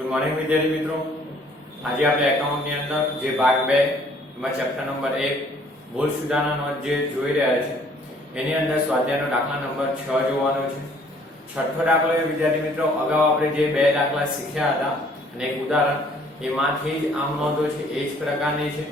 Good morning વિદ્યાર્થી મિત્રો, આજે આપણે એકાઉન્ટની અંદર જે ભાગ 2 એમાં ચેપ્ટર નંબર 1 ભૂલ સુધારણા નોંધ જે જોઈ રહ્યા છે એની અંદર સ્વાધ્યાયનો દાખલા નંબર 6 જોવાનો છે। છઠ્ઠો દાખલો એ વિદ્યાર્થી મિત્રો અગાઉ આપણે જે બે દાખલા શીખ્યા હતા અને એક ઉદાહરણ એમાંથી જ આમ નોંધો છે એ જ પ્રકારની છે,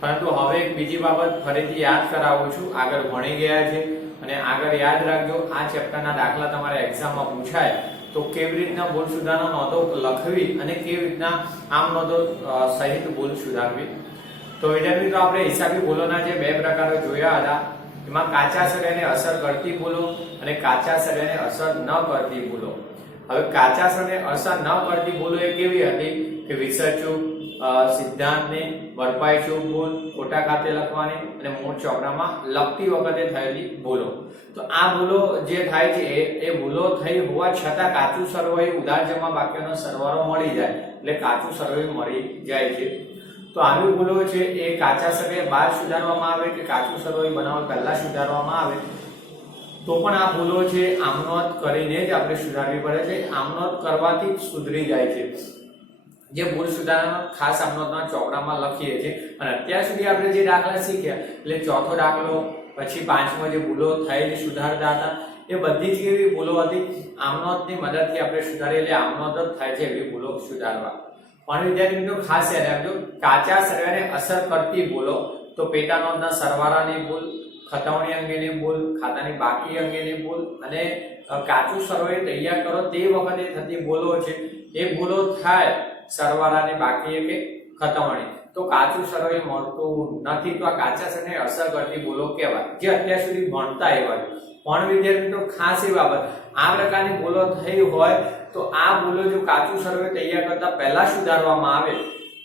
પરંતુ હવે એક બીજી બાબત ફરીથી યાદ કરાવું છું। આગળ ભણી ગયા છે અને આગળ યાદ રાખજો, આ ચેપ્ટરના દાખલા તમારે એક્ઝામમાં પૂછાય તો કેવી રીતના ભૂલ સુધારણા નોંધો લખવી અને કેવી રીતના આમ નોંધો સહિત ભૂલ સુધારવી। તો વિદ્યાર્થી મિત્રો આપણે હિસાબી ભૂલોના જે બે પ્રકારો જોયા હતા એમાં કાચા સળિયાને અસર કરતી ભૂલો અને કાચા સળિયાને અસર ન કરતી ભૂલો। હવે કાચા સળિયાને અસર ન કરતી ભૂલો એ કેવી હતી કે વિસર્જન સિદ્ધાંતની ભરપાઈ ચૂક ભૂલ, ખોટા ખાતે લખવાની અને મૂળ ચોપડામાં લખતી વખતે થયેલી ભૂલો। તો આ ભૂલો જે થાય છે એ ભૂલો થઈ હોવા છતાં કાચું સરવાળે ઉધાર જમા વાક્યનો સરવાળો મળી જાય એટલે કાચું સરવાળે મળી જાય છે। તો આવી ભૂલો છે એ કાચા સરવાળે બાદ સુધારવામાં આવે કે કાચું સરવાળે બનાવવા પહેલા સુધારવામાં આવે તો પણ આ ભૂલો છે આમનોંધ કરીને જ આપણે સુધારવી પડે છે। આમનોંધ કરવાથી જ સુધરી જાય છે। જે ભૂલ સુધારણા ખાસ આમનોંધના ચોપડામાં લખીએ છીએ અને અત્યાર સુધી આપણે જે દાખલા શીખ્યા એટલે ચોથો દાખલો પછી પાંચમો જે ભૂલો થયેલી સુધારતા હતા એ બધી જ એવી ભૂલો હતી આમનોંધની મદદથી આપણે સુધારી એટલે આમનોંધ જ થાય છે એવી ભૂલો સુધારવા। પણ વિદ્યાર્થી મિત્રો ખાસ યાદ રાખજો, કાચા સરવાળાને અસર કરતી ભૂલો તો પેટા નોંધના સરવાળાની ભૂલ, ખતવણી અંગેની ભૂલ, ખાતાની બાકી અંગેની ભૂલ અને કાચું સરવાળે તૈયાર કરો તે વખતે થતી ભૂલો છે એ ભૂલો થાય સરવાળાની બાકી કે ખતવણી તો કાચું સરવાળે મળતું નથી તો આ કાચા સરવાળાને અસર કરતી ભૂલો કહેવાય, જે અત્યાર સુધી ભણતા એવા। પણ વિદ્યાર્થી મિત્રો ખાસ એ બાબત, આ પ્રકારની ભૂલો થઈ હોય તો આ ભૂલો જો કાચું સરવાળે તૈયાર કરતા પહેલા સુધારવામાં આવે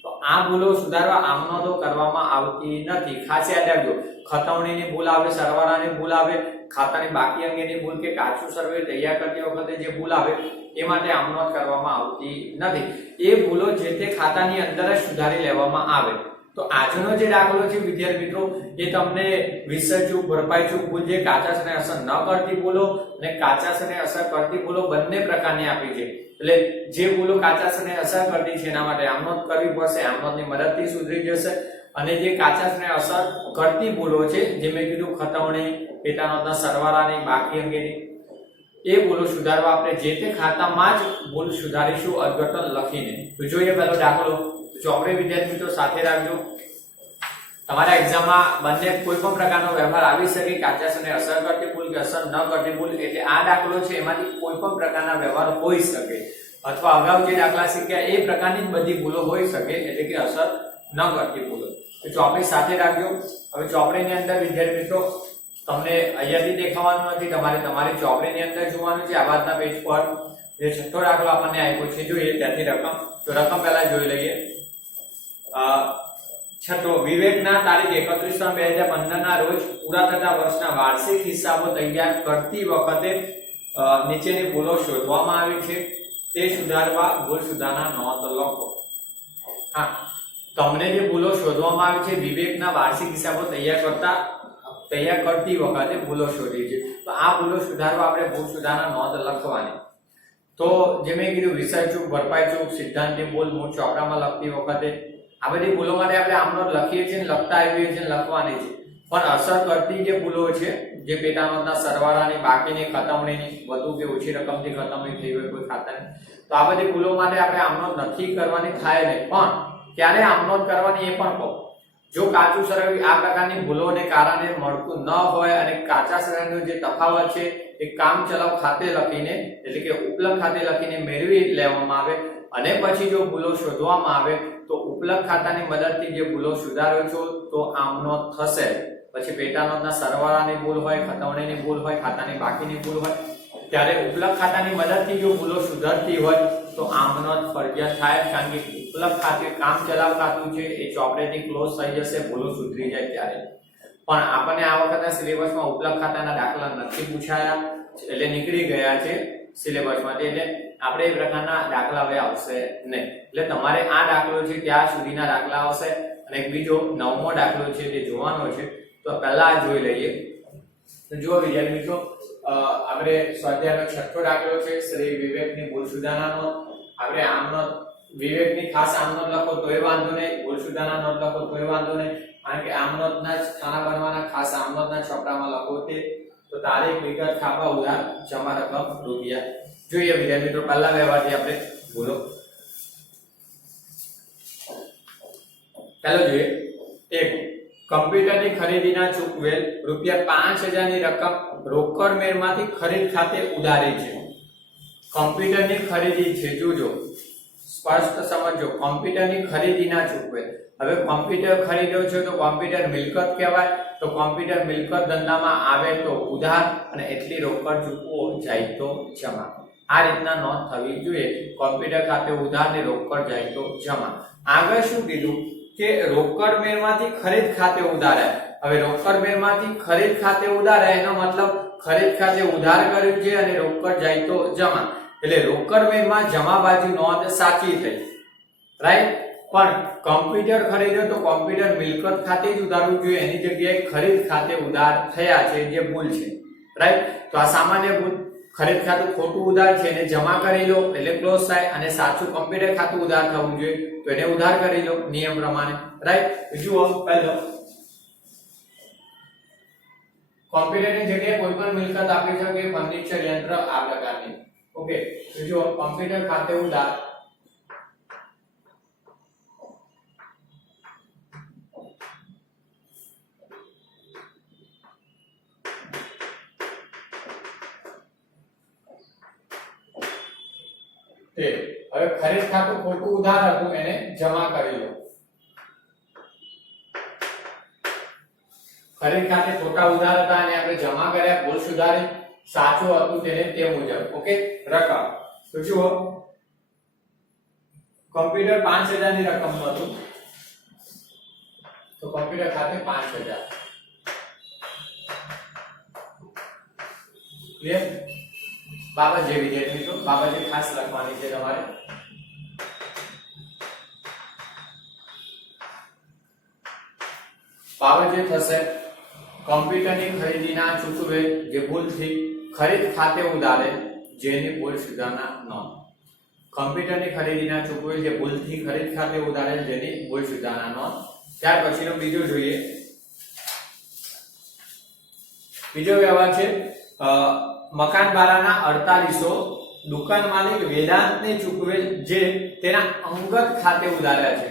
તો આ ભૂલો સુધારવા આમનોંધો કરવામાં આવતી નથી। ખાસ યાદ રાખજો, ખતવણીની ભૂલ આવે, સરવાળાની ભૂલ આવે, ખાતાની બાકી અંગેની ભૂલ કે કાચું સરવાળે તૈયાર કરતી વખતે જે ભૂલ આવે એ માટે આમનોંધ કરવામાં આવતી નથી। એ ભૂલો જે તે ખાતાની અંદર જ સુધારી લેવામાં આવે। તો આજનો જે દાખલો છે વિદ્યાર્થી મિત્રો એ તમને વિસર્જન ભરપાઈ ચૂક ભૂલ જે કાચા સરવાળે અસર ન કરતી ભૂલો અને કાચા સરવાળે અસર કરતી ભૂલો બંને પ્રકારની આપી છે। એટલે જે ભૂલો કાચા સરવાળે અસર કરતી છે એના માટે આમનોંધ કરવી પડશે, આમનોંધની મદદથી સુધરી જશે। અને જે કાચા સરવાળે અસર કરતી ભૂલો છે જે મેં કીધું ખતવણી, પેટા નોંધના સરવાળાની બાકી અંગેની એ ભૂલો સુધારવા આપણે જે તે ખાતામાં જ ભૂલ સુધારીશું અર્થઘટન લખીને। તો જોઈએ પહેલો દાખલો, ચોપડી વિદ્યાર્થી મિત્રો સાથે રાખજો। તમારા એક્ઝામમાં બંને કોઈ પણ પ્રકારનો વ્યવહાર આવી શકે, કાચા સરવાળે અસર કરતી ભૂલ કે અસર ન કરતી ભૂલ, એટલે આ દાખલો છે એમાંથી કોઈ પણ પ્રકારના વ્યવહાર હોઈ શકે અથવા અગાઉ જે દાખલા શીખ્યા એ પ્રકારની બધી ભૂલો હોઈ શકે, એટલે કે અસર ન કરતી ભૂલો। તો ચોપડી સાથે રાખજો। હવે ચોપડીની અંદર વિદ્યાર્થી મિત્રો તમને અહીંયાથી દેખાવાનું નથી, તમારે તમારી ચોપડીની અંદર જોવાનું છે। આ વાતના પેજ પર જે છઠ્ઠો દાખલો આપણને આપ્યો છે જોઈએ ત્યાંથી રકમ, તો રકમ પહેલા જોઈ લઈએ। છઠ્ઠો, વિવેકના તારીખ 31/2015 ના રોજ પૂરા થતા વર્ષના વાર્ષિક હિસાબો તૈયાર કરતી વખતે નીચેની ભૂલો શોધવામાં આવી છે, તે સુધારવા ભૂલ સુધારણા નોંધ લખો। હા, તમને જે ભૂલો શોધવામાં આવી છે વિવેકના વાર્ષિક હિસાબો તૈયાર કરતી વખતે ભૂલો શોધી છે, તો આ ભૂલો સુધારવા આપણે ભૂલ સુધારણા નોંધ લખવાની। તો જે મેં કીધું વિસર્જન ભરપાઈ ચૂક, સિદ્ધાંતની ભૂલ મૂળ ચોપડામાં લખતી વખતે આ બધી ભૂલો માટે આપણે આમનોંધ લખીએ છીએ, લખતા આવીએ છીએ, લખવાની છે। પણ અસર કરતી જે ભૂલો છે જે પેટા નોંધના સરવાળાની, બાકીની, ખતવણીની, વધુ કે ઓછી રકમથી ખતવણી થઈ હોય કોઈ ખાતાની, તો આ બધી ભૂલો માટે આપણે આમનોંધ નથી કરવાની, થાય નહીં। પણ ક્યારે આમનોંધ કરવાની એ પણ કહો, જો કાચું સરવાળે આ પ્રકારની ભૂલોને કારણે મળતું ન હોય અને કાચા સરવાળાનો જે તફાવત છે એ કામ ચલાવ ખાતે લખીને એટલે કે ઉપલબ્ધ ખાતે લખીને મેળવી લેવામાં આવે અને પછી જો ભૂલો શોધવામાં આવે તો ઉપલબ્ધ ખાતાની મદદથી જે ભૂલો સુધારો છો તો આમનોંધ થશે। પછી પેટા નોંધના સરવાળાની ભૂલ હોય, ખતવણીની ભૂલ હોય, ખાતાની બાકીની ભૂલ હોય ત્યારે ઉપલબ્ધ ખાતાની મદદથી જો ભૂલો સુધરતી હોય તો આમનોંધ ફરજિયાત થાય, કારણ કે ઉપલબ્ધ ખાતે કામ ચલાવ ખાતું છે એ ચોપડેથી ક્લોઝ થઈ જશે ભૂલો સુધરી જાય ત્યારે। પણ આપણને આ વખતના સિલેબસમાં ઉપલબ્ધ ખાતાના દાખલા નથી પૂછાયા એટલે નીકળી ગયા છે સિલેબસમાંથી, એટલે આપણે એ પ્રકારના દાખલા હવે આવશે નહીં। એટલે તમારે આ દાખલો છે ત્યાં સુધીના દાખલા આવશે અને એક બીજો 9મો દાખલો છે તે જોવાનો છે, તો પહેલા જોઈ લઈએ। તો જો વિદ્યાર્થી મિત્રો આપણે સ્વાધ્યાયનો છઠ્ઠો દાખલો છે શ્રી વિવેકની ભૂલ સુધારણાનો। આપણે આમનો વિવેકની ખાસ આમ નોંધ લખો તોય વાંધો નહીં, ભૂલ સુધારણા નોંધ લખો તોય વાંધો નહીં, કારણ કે આમ નોંધના જ ખાના બનવાના, ખાસ આમ નોંધના ચોપડામાં લખો તે. તો તારીખ, વિગત, ખાપા, ઉધાર, જમા રકમ, રૂપિયા. જોઈએ વિદ્યાર્થી મિત્રો પહેલા વ્યવહારથી આપણે બોલો. ચાલો જોઈએ. એક, કમ્પ્યુટરની ખરીદીના ચૂકવેલ ₹5000 ની રકમ રોકડ મેળમાંથી ખરીદ ખાતે ઉધારી છે. કમ્પ્યુટરની ખરીદી છે, જોજો સ્પષ્ટ સમજો. કમ્પ્યુટરની ખરીદીના ચૂકવેલ. હવે કમ્પ્યુટર ખરીદ્યો છે તો કમ્પ્યુટર મિલકત કહેવાય. તો કમ્પ્યુટર મિલકત ધંધામાં આવે તો ઉધાર, અને એટલી રોકડ ચૂકવો જાય તો જમા. આ રીતના નોંધ થવી જોઈએ. કમ્પ્યુટર ખાતે ઉધાર ને રોકડ જાય તો જમા. આગળ શું કીધું કે રોકડ મેળમાંથી ખરીદ ખાતે ઉધાર. હવે રોકડ મેળમાંથી ખરીદ ખાતે ઉધાર, એનો મતલબ ખરીદ ખાતે ઉધાર કર્યું છે અને રોકડ જાય તો જમા. એટલે રોકડ મેળમાં જમા બાજુ નોંધ સાચી થઈ, રાઈટ. પણ કમ્પ્યુટર ખરીદ્યો તો કમ્પ્યુટર મિલકત ખાતે જ ઉધારવું જોઈએ, એની જગ્યાએ ખરીદ ખાતે ઉધાર થયા છે, જે ભૂલ છે, રાઈટ. તો આ સામાન્ય ભૂલ. ખરીદ ખાતું ખોટું ઉધાર છે એને જમા કરી લો એટલે ક્લોઝ થાય, અને સાચું કમ્પ્યુટર ખાતું ઉધાર થવું જોઈએ તો એને ઉધાર કરી લો નિયમ પ્રમાણે, રાઈટ. જુઓ પહેલો, કમ્પ્યુટરની જગ્યાએ કોઈ પણ મિલકત આપી શકે, ફર્નિચર, યંત્ર, આ પ્રકારની. ઓકે, તો જુઓ કમ્પ્યુટર ખાતે ઉધાર. હવે ખરીદ ખાતું ખોટું ઉધાર હતું એને જમા કરી લો. ખરીદ ખાતે ખોટા ઉધાર હતા અને આપણે જમા કર્યા, ભૂલ સુધારી, સાચું હતું તેને તે મુજબ. ઓકે, રકમ. તો જુઓ કમ્પ્યુટર 5000 ની રકમ હતું, તો કમ્પ્યુટર ખાતે 5000. ક્લિયર? બાબત જે વિદ્યાર્થી મિત્રો, બાબત ખાસ લખવાની છે તમારે. બાબત જે થશે કમ્પ્યુટરની ખરીદીના ચૂકવેલ જે ભૂલથી ખરીદ ખાતે ઉધારે જેની ભૂલ સુધારણા નોંધ. કમ્પ્યુટરની ખરીદીના ચૂકવેલ જે ભૂલથી ખરીદ ખાતે ઉધારે જેની ભૂલ સુધારણા નોંધ. ત્યાર પછીનો બીજો જોઈએ. બીજો વ્યવહાર છે મકાન ભાડાના 4800 દુકાન માલિક વેદાંતને ચૂકવેલ જે તેના અંગત ખાતે ઉધાર્યા છે.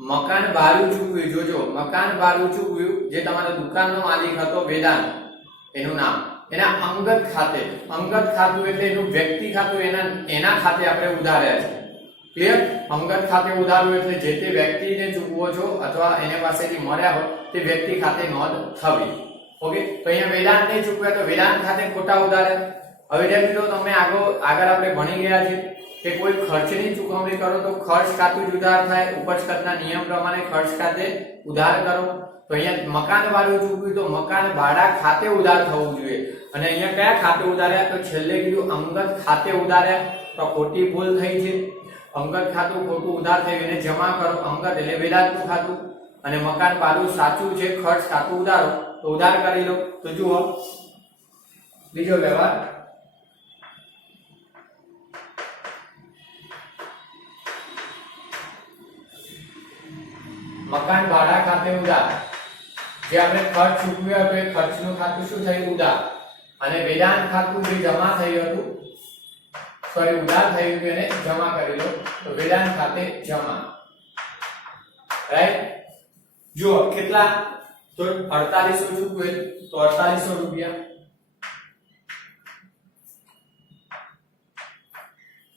મકાન ભાડું ચૂકવ્યું, જોજો મકાન ભાડું ચૂકવ્યું જે તમારા દુકાનનો માલિક હતો વેદાંત, એનું નામ, એના અંગત ખાતે. અંગત ખાતું એટલે એનું વ્યક્તિ ખાતું, એના ખાતે આપણે ઉધાર્યા છે. ક્લિયર? અંગત ખાતે ઉધારવું એટલે જે તે વ્યક્તિને ચૂકવો છો અથવા એને પાસેથી મળ્યા હોય તે વ્યક્તિ ખાતે નોંધ થવી. ઓકે, તો અહીંયા વેદાંતને ચૂકવ્યા તો વેદાંત ખાતે ખોટા ઉધારે. હવે મિત્રો તમે આગળ આપણે ભણી ગયા છે કે કોઈ ખર્ચની ચૂકવણી કરો તો ખર્ચ ખાતું જ ઉધાર થાય. ઉપજ ખર્ચના નિયમ પ્રમાણે ખર્ચ ખાતે ઉધાર કરો. તો અહીંયા મકાન ભાડું ચૂકવ્યું તો મકાન ભાડા ખાતે ઉધાર થવું જોઈએ, અને અહીંયા કયા ખાતે ઉધાર્યા? તો છેલ્લે કીધું અંગત ખાતે ઉધાર્યા, તો ખોટી ભૂલ થઈ છે. અંગત ખાતું ખોટું ઉધાર થયું એને જમા કરો. અંગત એટલે વેદાંતનું ખાતું, અને મકાન ભાડું સાચું છે, ખર્ચ ખાતું ઉધારો તો ઉધાર કરી લો. તો જુઓ બીજો વ્યવહાર. મકાન ભાડા ખાતે ઉધાર, જે આપણે ખર્ચ ચૂકવ્યો હતો એ ખર્ચનું ખાતું શું થયું? ઉધાર. અને વેદાંત ખાતું જે જમા થયું હતું, સોરી ઉધાર થયું હતું એને જમા કરી લો. તો વેદાંત ખાતે જમા, રાઈટ. જુઓ કેટલા? તો 4800 ચૂકવેલ તો 4800 રૂપિયા.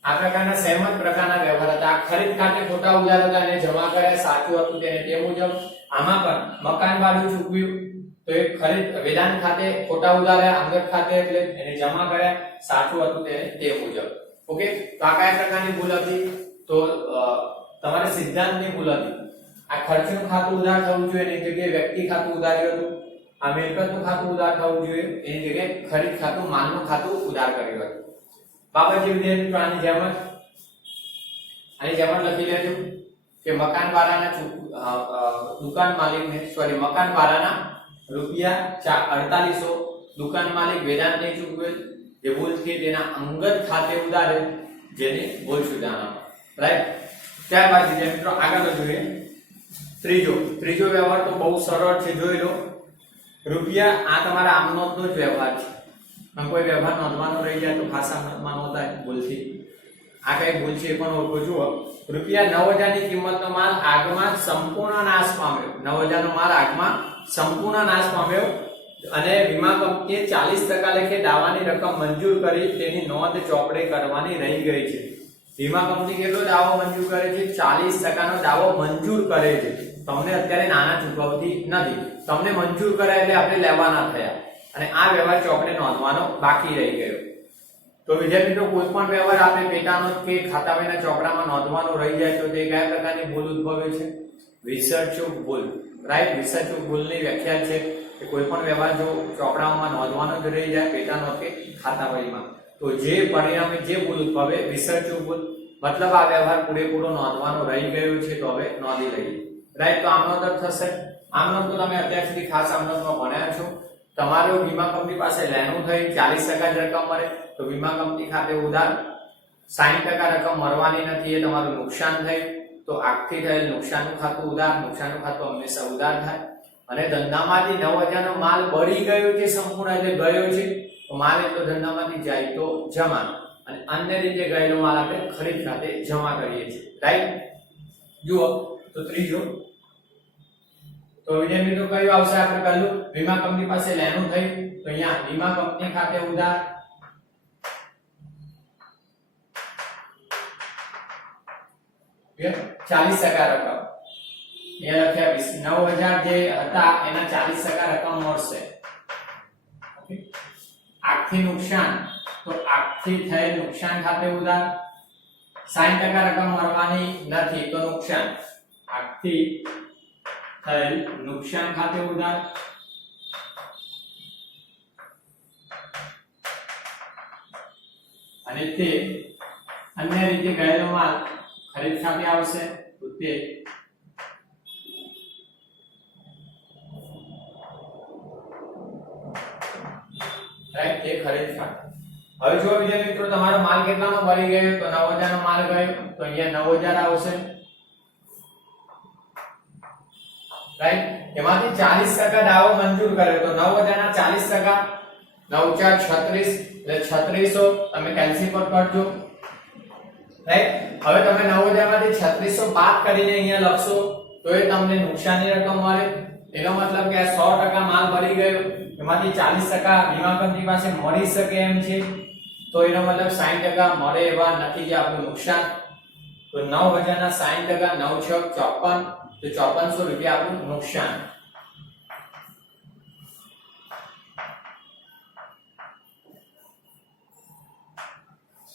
આ પ્રકારના સહેમત પ્રકારના વ્યવહાર હતા. ખરીદ ખાતે ખોટા ઉધાર હતા એને જમા કર્યા, સાચું હતું તેને તે મુજબ. આમાં પણ મકાન ભાડું ચૂકવ્યું તો એ ખરીદ વેદાંત ખાતે ખોટા ઉધાર્યા, અંગત ખાતે એટલે એને જમા કર્યા, સાચું હતું તેને તે મુજબ. ઓકે, તો આ કયા પ્રકારની ભૂલ હતી? તો તમારે સિદ્ધાંતની ભૂલ હતી. આ ખર્ચનું ખાતું ઉધાર થવું જોઈએ એની જગ્યાએ વ્યક્તિ ખાતું ઉધાર્યું હતું. આ મિલકતનું ખાતું ઉધાર થવું જોઈએ એની જગ્યાએ ખરીદ ખાતું, માલનું ખાતું ઉધાર કર્યું હતું. બાબત જે વિદ્યાર્થી આની જેમ લખી લેજો કે મકાન ભાડાના દુકાન માલિકને મકાન ભાડાના ₹4800 દુકાન માલિક વેદાંતને ચૂકવેલ જે ભૂલ થઈ તેના અંગત ખાતે ઉધારે જેની ભૂલ સુધારણા, રાઈટ. ત્યારબાદ વિદ્યાર્થી મિત્રો આગળ જોઈએ ત્રીજો વ્યવહાર તો બહુ સરળ છે, જોઈ લો. રૂપિયા આ તમારા આમ નોંધનો જ વ્યવહાર છે, પણ કોઈ વ્યવહાર નોંધવાનો રહી જાય તો ખાસ આમ નોંધવાનો થાય ભૂલથી. આ કઈ ભૂલ છે એ પણ ઓળખો. જુઓ, રૂપિયા 9000 ની કિંમતનો માલ આગમાં સંપૂર્ણ નાશ પામ્યો. 9000 નો માલ આગમાં સંપૂર્ણ નાશ પામ્યો અને વીમા કંપનીએ 40% લેખે દાવાની રકમ મંજૂર કરી, તેની નોંધ ચોપડે કરવાની રહી ગઈ છે. વીમા કંપની કેટલો દાવો મંજૂર કરે છે? 40% નો દાવો મંજૂર કરે છે. તમને અત્યારે નાના ચૂકવતી નથી, તમને મંજૂર કરાય એટલે આપણે લેવાના થયા અને આ વ્યવહાર ચોપડે નોંધવાનો બાકી રહી ગયો. તો વિદ્યાર્થી મિત્રો, કોઈ પણ વ્યવહાર આપણે પેટા નોંધ કે ખાતા વહીના ચોપડામાં નોંધવાનો રહી જાય તો તે કયા પ્રકારની ભૂલ ઉદ્ભવે છે? વિસરચૂક ભૂલ. રાઈટ, વિસરચૂક ભૂલની વ્યાખ્યા છે કે કોઈ પણ વ્યવહાર જો ચોપડામાં નોંધવાનો જ રહી જાય પેટા નોંધ કે ખાતા વહીમાં, તો જે પરિણામે જે ભૂલ ઉદ્ભવે વિસરચૂક ભૂલ, મતલબ આ વ્યવહાર પૂરેપૂરો નોંધવાનો રહી ગયો છે તો હવે નોંધી લઈએ. રાઈટ, તો આમ નોંધ થશે. આમ નોંધ તો તમે અત્યાર સુધી ખાસ આમ નોંધમાં ભણ્યા છો. તમારો વીમા કંપની પાસે લેણું થઈ 40% જ રકમ મળે તો વીમા કંપની ખાતે ઉધાર 60% રકમ મળવાની નથી, એ તમારું નુકસાન થયું તો આગથી થયેલ નુકસાનનું ખાતું ઉધાર. નુકસાનનું ખાતું હંમેશા ઉધાર થાય. અને ધંધામાંથી 9000 નો માલ બળી ગયો છે સંપૂર્ણ, એટલે ગયો છે તો માલ એટલો ધંધામાંથી જાય તો જમા, અને અન્ય રીતે ગયેલો માલ આપણે ખરીદ ખાતે જમા કરીએ છીએ. રાઈટ, જુઓ તો ત્રીજો તો વિદ્યાર્થી મિત્રો કયું આવશે? આપણે પહેલું વીમા કંપની પાસે લેણું થયું તો અહીંયા વીમા કંપની ખાતે ઉધાર 40% રકમ. એ લખ્યા 9000 જે હતા એના 40% રકમ મળશે. ઓકે, આગથી નુકસાન તો આગથી થયેલ નુકસાન ખાતે ઉધાર 60% રકમ મળવાની નથી તો નુકસાન. આગથી થયેલ નુકસાન ખાતે ઉધાર અને તે અન્ય રીતે ગયેલો માલ ખરીદ ખાતે આવશે તો તે રાઈટ, તે ખરીદ ખાતે. હવે જો વિદ્યાર્થી મિત્રો, તમારો માલ કેટલાનો બળી ગયો? તો 9000 નો માલ ગયો તો અહીંયા 9000 આવશે. રાઈટ, એમાંથી 40% દાવો મંજૂર કર્યો તો 9000 ના 40% 9 4 36 એટલે 3600 તમે કેલ્ક્યુલેટ કરજો. રાઈટ, હવે તમે 9000 માંથી 3600 બાદ કરીને અહીંયા લખશો તો એ તમને નુકસાનની રકમ મળે. એનો મતલબ કે 100% માલ બળી ગયો, એમાંથી 40% વીમા કંપની પાસે મળી શકે એમ છે, તો એનો મતલબ 60% મળે એવા નથી, જે આપણું નુકસાન. તો 9000 ના 60% 9 6 54 તો 5400 રૂપિયા આપણું નુકસાન.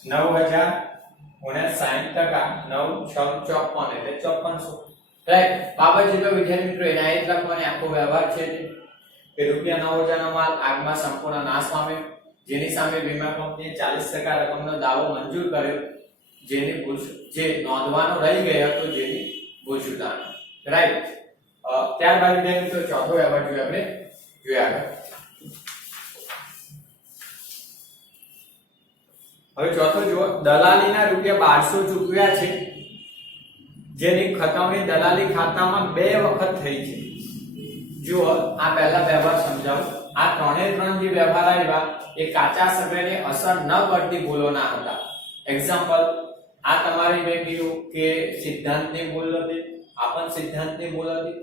$9000 ગુણ્યા 60% 9 6 54 એટલે 5400. રાઈટ, બાબત છે તો વિદ્યાર્થી મિત્રો એના એક લખવાનો આખો વ્યવહાર છે કે રૂપિયા 9000 નો માલ આગમાં સંપૂર્ણ નાશ પામ્યો, જેની સામે વીમા કંપનીએ 40% રકમનો દાવો મંજૂર કર્યો, જેની ભૂલ જે નોંધવાનો રહી ગયો હતો, જેની ભૂલ સુધારણા. રાઈટ, ત્યારબાદ વિદ્યાર્થી મિત્રો ચોથો વ્યવહાર જોઈએ આપણે આગળ. હવે ચોથો જુઓ, દલાલીના રૂપિયા 1200 ચૂકવ્યા છે, જેની ખતવણી દલાલી ખાતામાં 2 વખત થઈ છે. જુઓ, આ પહેલા વ્યવહાર સમજાવું. આ ત્રણ જે વ્યવહાર આવ્યા એ કાચા સર્વેને અસર ન કરતી ભૂલોના હતા. એક્ઝામ્પલ, આ તમારી મેં કીધું કે સિદ્ધાંતની ભૂલ હતી, આ પણ સિદ્ધાંતની ભૂલ હતી,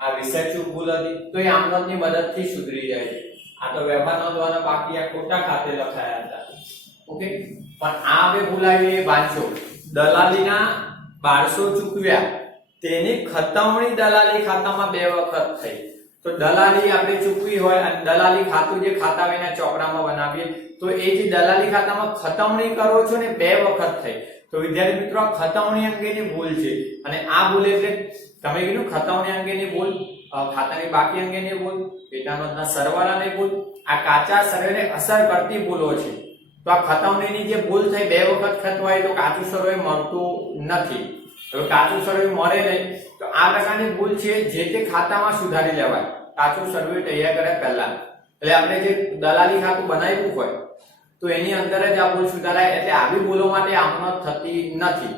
આ વિસર્ચક ભૂલ હતી, તો એ આમનોંધની મદદથી સુધરી જાય છે. આ તો વ્યવહાર નોંધવાના બાકી આ ખોટા ખાતે લખાયા હતા. ઓકે, પણ આ બે ભૂલ આવી એ વાંચો. દલાલીના 1200 ચૂકવ્યા, તેની ખતવણી દલાલી ખાતામાં 2 વખત થઈ. તો દલાલી આપણે ચૂકવી હોય અને દલાલી ખાતું જે ખાતા વહીના ચોપડામાં બનાવીએ તો એ જે દલાલી ખાતામાં ખતવણી કરો છો ને 2 વખત થઈ. તો વિદ્યાર્થી મિત્રો, આ ખતવણી અંગેની ભૂલ છે અને આ ભૂલ એટલે તમે કીધું ખતવણી અંગેની ભૂલ, ખાતાની બાકી અંગેની ભૂલ, પેટા નોંધના સરવાળાની ભૂલ, આ કાચા સર્વેને અસર કરતી ભૂલો છે. તો આ ખતવણીની જે ભૂલ થઈ 2 વખત ખતવાય તો કાચું સર્વે મળતું નથી. હવે કાચું સર્વે મળે નહીં તો આ પ્રકારની ભૂલ છે જે તે ખાતામાં સુધારી લેવાય કાચું સર્વે તૈયાર કર્યા પહેલા. એટલે આપણે જે દલાલી ખાતું બનાવ્યું હોય તો એની અંદર જ આ ભૂલ સુધારાય, એટલે આવી ભૂલો માટે આમનોંધ થતી નથી.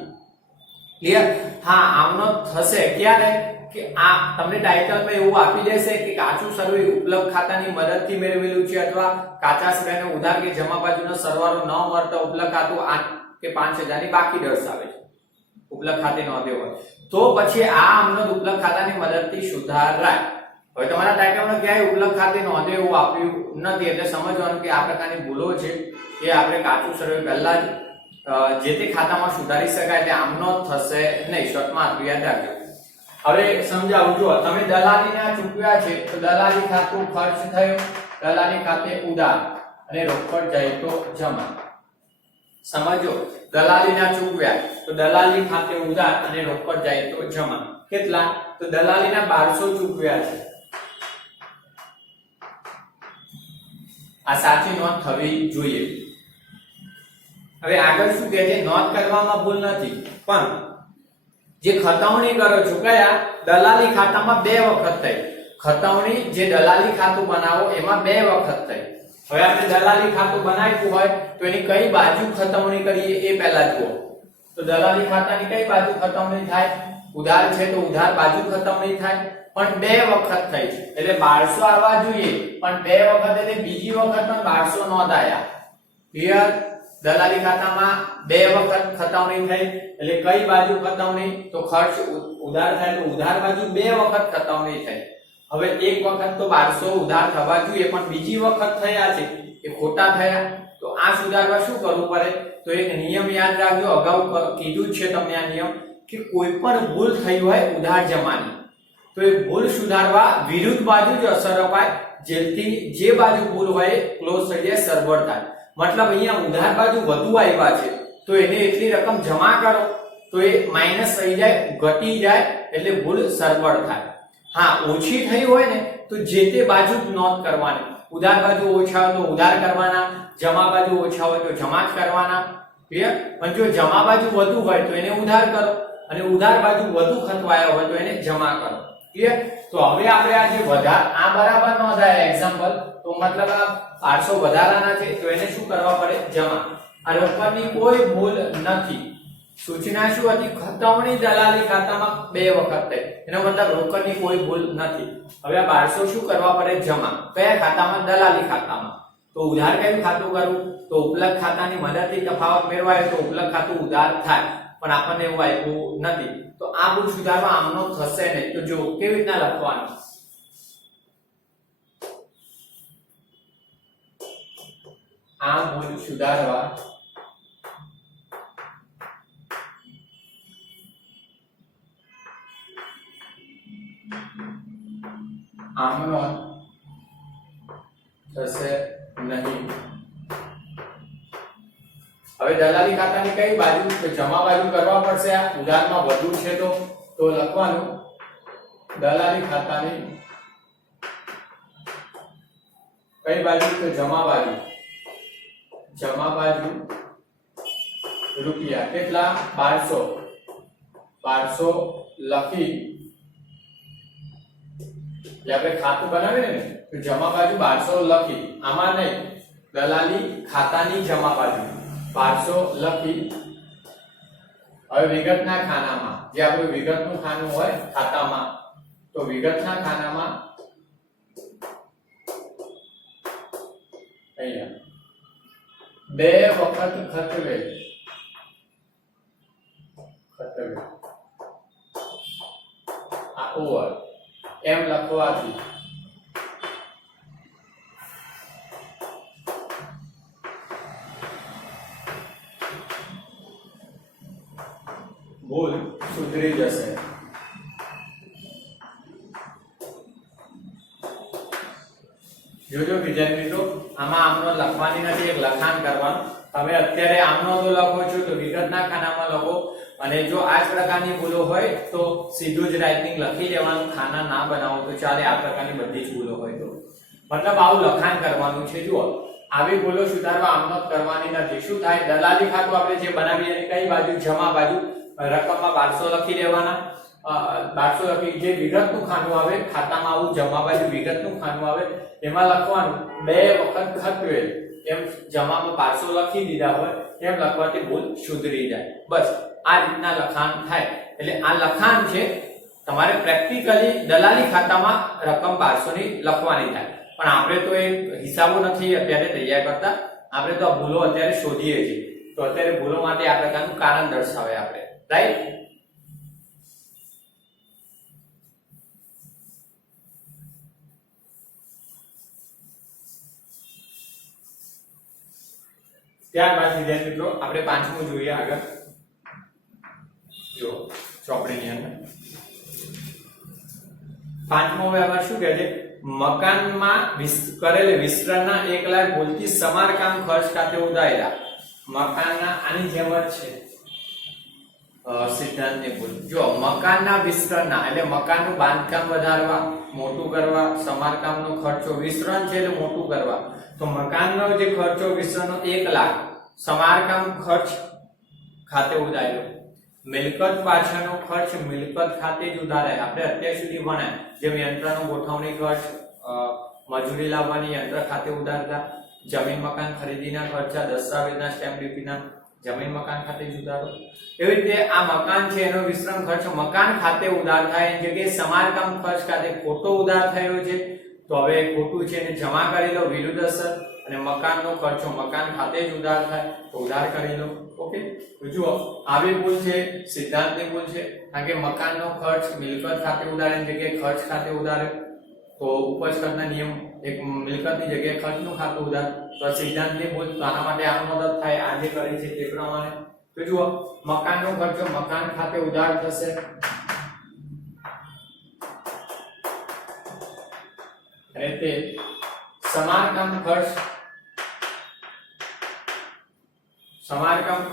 ક્લિયર? હા, આમનો થશે ક્યારે કે આ તમને ટાઇટલમાં એવું આપી દેશે કે કાચું સર્વે ઉપલબ્ધ ખાતાની મદદથી મેળવેલું છે અથવા કાચા સર્વેને ઉધાર કે જમા બાજુનો સરવાળો ન મળતા ઉપલબ્ધ ખાતું 8 કે 5000 ની બાકી દર્શાવે છે, ઉપલબ્ધ ખાતે નોંધ્યો હોય તો પછી આ આમનો ઉપલબ્ધ ખાતાની મદદથી સુધારાય. હવે તમારા ટાઇટલમાં ક્યાંય ઉપલબ્ધ ખાતે નોંધ્યો એવું આપ્યું નથી એટલે સમજવાનું કે આ પ્રકારની ભૂલો છે એ આપણે કાચું સર્વે પહેલા જ જે તે ખાતામાં સુધારી શકાય એટલે આમનો થશે નહીં. શોર્ટમાં યાદ રાખજો. હવે સમજાવું, જો તમે દલાલીને ચૂકવ્યા છે તો દલાલી ખાતું ખર્ચ થયો, દલાલી ખાતે ઉધાર અને રોકડ જાય તો જમા. સમજો, દલાલીને ચૂકવ્યા તો દલાલી ખાતે ઉધાર અને રોકડ જાય તો જમા. કેટલા? તો દલાલીના 1200 ચૂકવ્યા છે. આ સાચી નોંધ થવી જોઈએ. હવે આગળ શું કહે છે? નોંધ કરવામાં ભૂલ નથી પણ જે ખતવણી કરો છો કયા દલાલી ખાતામાં 2 વખત થઈ. ખતવણી જે દલાલી ખાતું બનાવો એમાં 2 વખત થઈ. હવે આપણે દલાલી ખાતું બનાવ્યું હોય તો એની કઈ બાજુ ખતવણી કરીએ એ પહેલા જુઓ. તો દલાલી ખાતાની કઈ બાજુ ખતવણી થાય? ઉધાર છે તો ઉધાર બાજુ ખતવણી થાય, પણ 2 વખત થઈ છે એટલે 1200 આવવા જોઈએ પણ 2 વખત એટલે બીજી વખત પણ 1200 નોંધાયા. ક્લિયર? દલાલી ખાતામાં 2 વખત ખતવણી થઈ એટલે કઈ બાજુ ખતવણી? તો ખર્ચ ઉધાર થાય તો ઉધાર બાજુ 2 વખત ખતવણી થઈ. હવે એક વખત તો 1200 ઉધાર થવા જોઈએ પણ બીજી વખત થયા છે એ ખોટા થયા. તો આ સુધારવા શું કરવું પડે? તો એક નિયમ યાદ રાખજો, અગાઉ કીધું છે તમને આ નિયમ કે કોઈ પણ ભૂલ થઈ હોય ઉધાર જમાની તો એ ભૂલ સુધારવા વિરુદ્ધ બાજુ જ અસર અપાય જેથી જે બાજુ ભૂલ હોય ક્લોઝ થઈ જાય, સરભર થાય. મતલબ અહીંયા ઉધાર બાજુ વધુ આવ્યા છે તો એને એટલી રકમ જમા કરો તો એ માઈનસ થઈ જાય, ઘટી જાય એટલે ભૂલ સરભર થાય. હા, ઓછી થઈ હોય ને તો જે તે બાજુ જ નોંધ કરવાની. ઉધાર બાજુ ઓછા હોય તો ઉધાર કરવાના, જમા બાજુ ઓછા હોય તો જમા જ કરવાના. ક્લિયર? પણ જો જમા બાજુ વધુ હોય તો એને ઉધાર કરો અને ઉધાર બાજુ વધુ ખતવાયા હોય તો એને જમા કરો. ક્લિયર? તો હવે આપણે આ જે આ બરાબર નોંધાય એક્ઝામ્પલ, તો મતલબ આ 1200 વધારાના છે તો એને શું કરવા પડે? જમા. આ રોકડની કોઈ ભૂલ નથી. સૂચના શું હતી? ખતવણી દલાલી ખાતામાં 2 વખત થઈ, એનો મતલબ રોકડની કોઈ ભૂલ નથી. હવે આ 1200 શું કરવા પડે? જમા. કયા ખાતામાં? દલાલી ખાતામાં. તો ઉધાર કયું ખાતું કરવું? તો ઉપલબ્ધ ખાતાની મદદથી તફાવત મેળવાય તો ઉપલબ્ધ ખાતું ઉધાર થાય, પણ આપણને એવું આપ્યું નથી. તો આ ભૂલ સુધારવા આમનો થશે નહીં. તો જો કેવી રીતના લખવાનું? આ ભૂલ સુધારવા આમનો થશે નહીં. હવે દલાલી ખાતાની કઈ બાજુ? તો જમા બાજુ કરવા પડશે. આ ઉધારમાં વધુ છે તો લખવાનું દલાલી ખાતાની કઈ બાજુ? તો જમા બાજુ. જમા બાજુ રૂપિયા કેટલા? 1200 લખી એટલે આપણે ખાતું બનાવીએ ને તો જમા બાજુ 1200 લખી. આમાં નહીં, દલાલી ખાતાની જમા બાજુ 1200 લખી. હવે વિગતના ખાનામાં જે આપણું વિગતનું ખાનું હોય ખાતામાં, તો વિગતના ખાનામાં અહીંયા 2 વખત ખતવે આ ઓવર એમ લખવાથી ભૂલ સુધરી જશે. જોજો વિદ્યાર્થી મિત્રો, આમાં આમનો લખવાની નથી, એક લખાણ કરવાનું. તમે અત્યારે આમનો તો લખો છો તો વિગતના ખાનામાં લખો, અને જો આ જ પ્રકારની ભૂલો હોય તો સીધું જ રાઇટિંગ લખી લેવાનું. ખાના ના બનાવો તો ચાલે, આ પ્રકારની બધી જ ભૂલો હોય તો મતલબ આવું લખાણ કરવાનું છે. જુઓ, આવી ભૂલો સુધારવા આમનો કરવાની નથી. શું થાય? દલાલી ખાતું આપણે જે બનાવીએ એની કઈ બાજુ? જમા બાજુ. રકમમાં 1200 લખી દેવાના. 1200 લખી જે વિગતનું ખાનું આવે ખાતામાં, આવું જમા બાજુ વિગતનું ખાનું આવે એમાં લખવાનું 2 વખત ખતવેલ. એમ જમામાં 1200 લખી દીધા હોય એમ લખવાથી ભૂલ સુધરી જાય. બસ આ રીતના લખાણ થાય. એટલે આ લખાણ છે તમારે પ્રેક્ટિકલી દલાલી ખાતામાં રકમ 1200 ની લખવાની થાય. પણ આપણે તો એ હિસાબો નથી અત્યારે તૈયાર કરતા, આપણે તો આ ભૂલો અત્યારે શોધીએ છીએ. તો અત્યારે ભૂલો માટે આ પ્રકારનું કારણ દર્શાવે આપણે, રાઈટ? ત્યારબાદ વિદ્યાર્થી મિત્રો આપણે પાંચમું જોઈએ આગળ. જો ચોપડીની અંદર પાંચમો વ્યવહાર શું કહે છે? મકાનમાં કરેલ વિસ્તરણના 1 લાખ બોલતી સમારકામ ખર્ચ ખાતે ઉધારેલા. મકાનના આની જેમ જ છે સિદ્ધાંતની ભૂલ. જો મકાનના વિસ્તરણના એટલે મકાનનું બાંધકામ વધારવા, મોટું કરવા, સમારકામનો ખર્ચો, વિસ્તરણ છે એટલે મોટું કરવા, તો મકાનનો જે ખર્ચો વિસ્તરણનો 1 લાખ સમારકામ ખર્ચ ખાતે ઉધારેલો. મિલકત પાછળનો ખર્ચ મિલકત ખાતે જ ઉધારાય. આપણે અત્યાર સુધી ભણ્યા જેમ યંત્રનો ગોઠવણી ખર્ચ, મજૂરી લાવવાની યંત્ર ખાતે ઉધારતા, જમીન મકાન ખરીદીના ખર્ચા, દસ્તાવેજના સ્ટેમ્પ ડ્યુટીના જમીન મકાન ખાતે જ ઉધારો. એવી રીતે આ મકાન છે એનો વિસ્તરણ ખર્ચ મકાન ખાતે ઉધાર થાય, એની જગ્યાએ સમારકામ ખર્ચ ખાતે ખોટો ઉધાર થયો છે, તો હવે ખોટું છે એને જમા કરી લો વિરુદ્ધ અસર, અને મકાનનો ખર્ચો મકાન ખાતે જ ઉધાર થાય તો ઉધાર કરી લો. ઓકે, તો જુઓ આવી ભૂલ છે સિદ્ધાંતની ભૂલ છે, કારણ કે મકાનનો ખર્ચ મિલકત ખાતે ઉધારેની જગ્યાએ ખર્ચ ખાતે ઉધારે, તો ઉપજ ખર્ચના નિયમ એક મિલકતની જગ્યાએ ખર્ચનું ખાતું ઉધાર, તો સિદ્ધાંતની ભૂલ. તો આના માટે આ મદદ થાય આજે કરી છે તે પ્રમાણે. તો જુઓ મકાનનો ખર્ચો મકાન ખાતે ઉધાર થશે, અને તે સમારકામ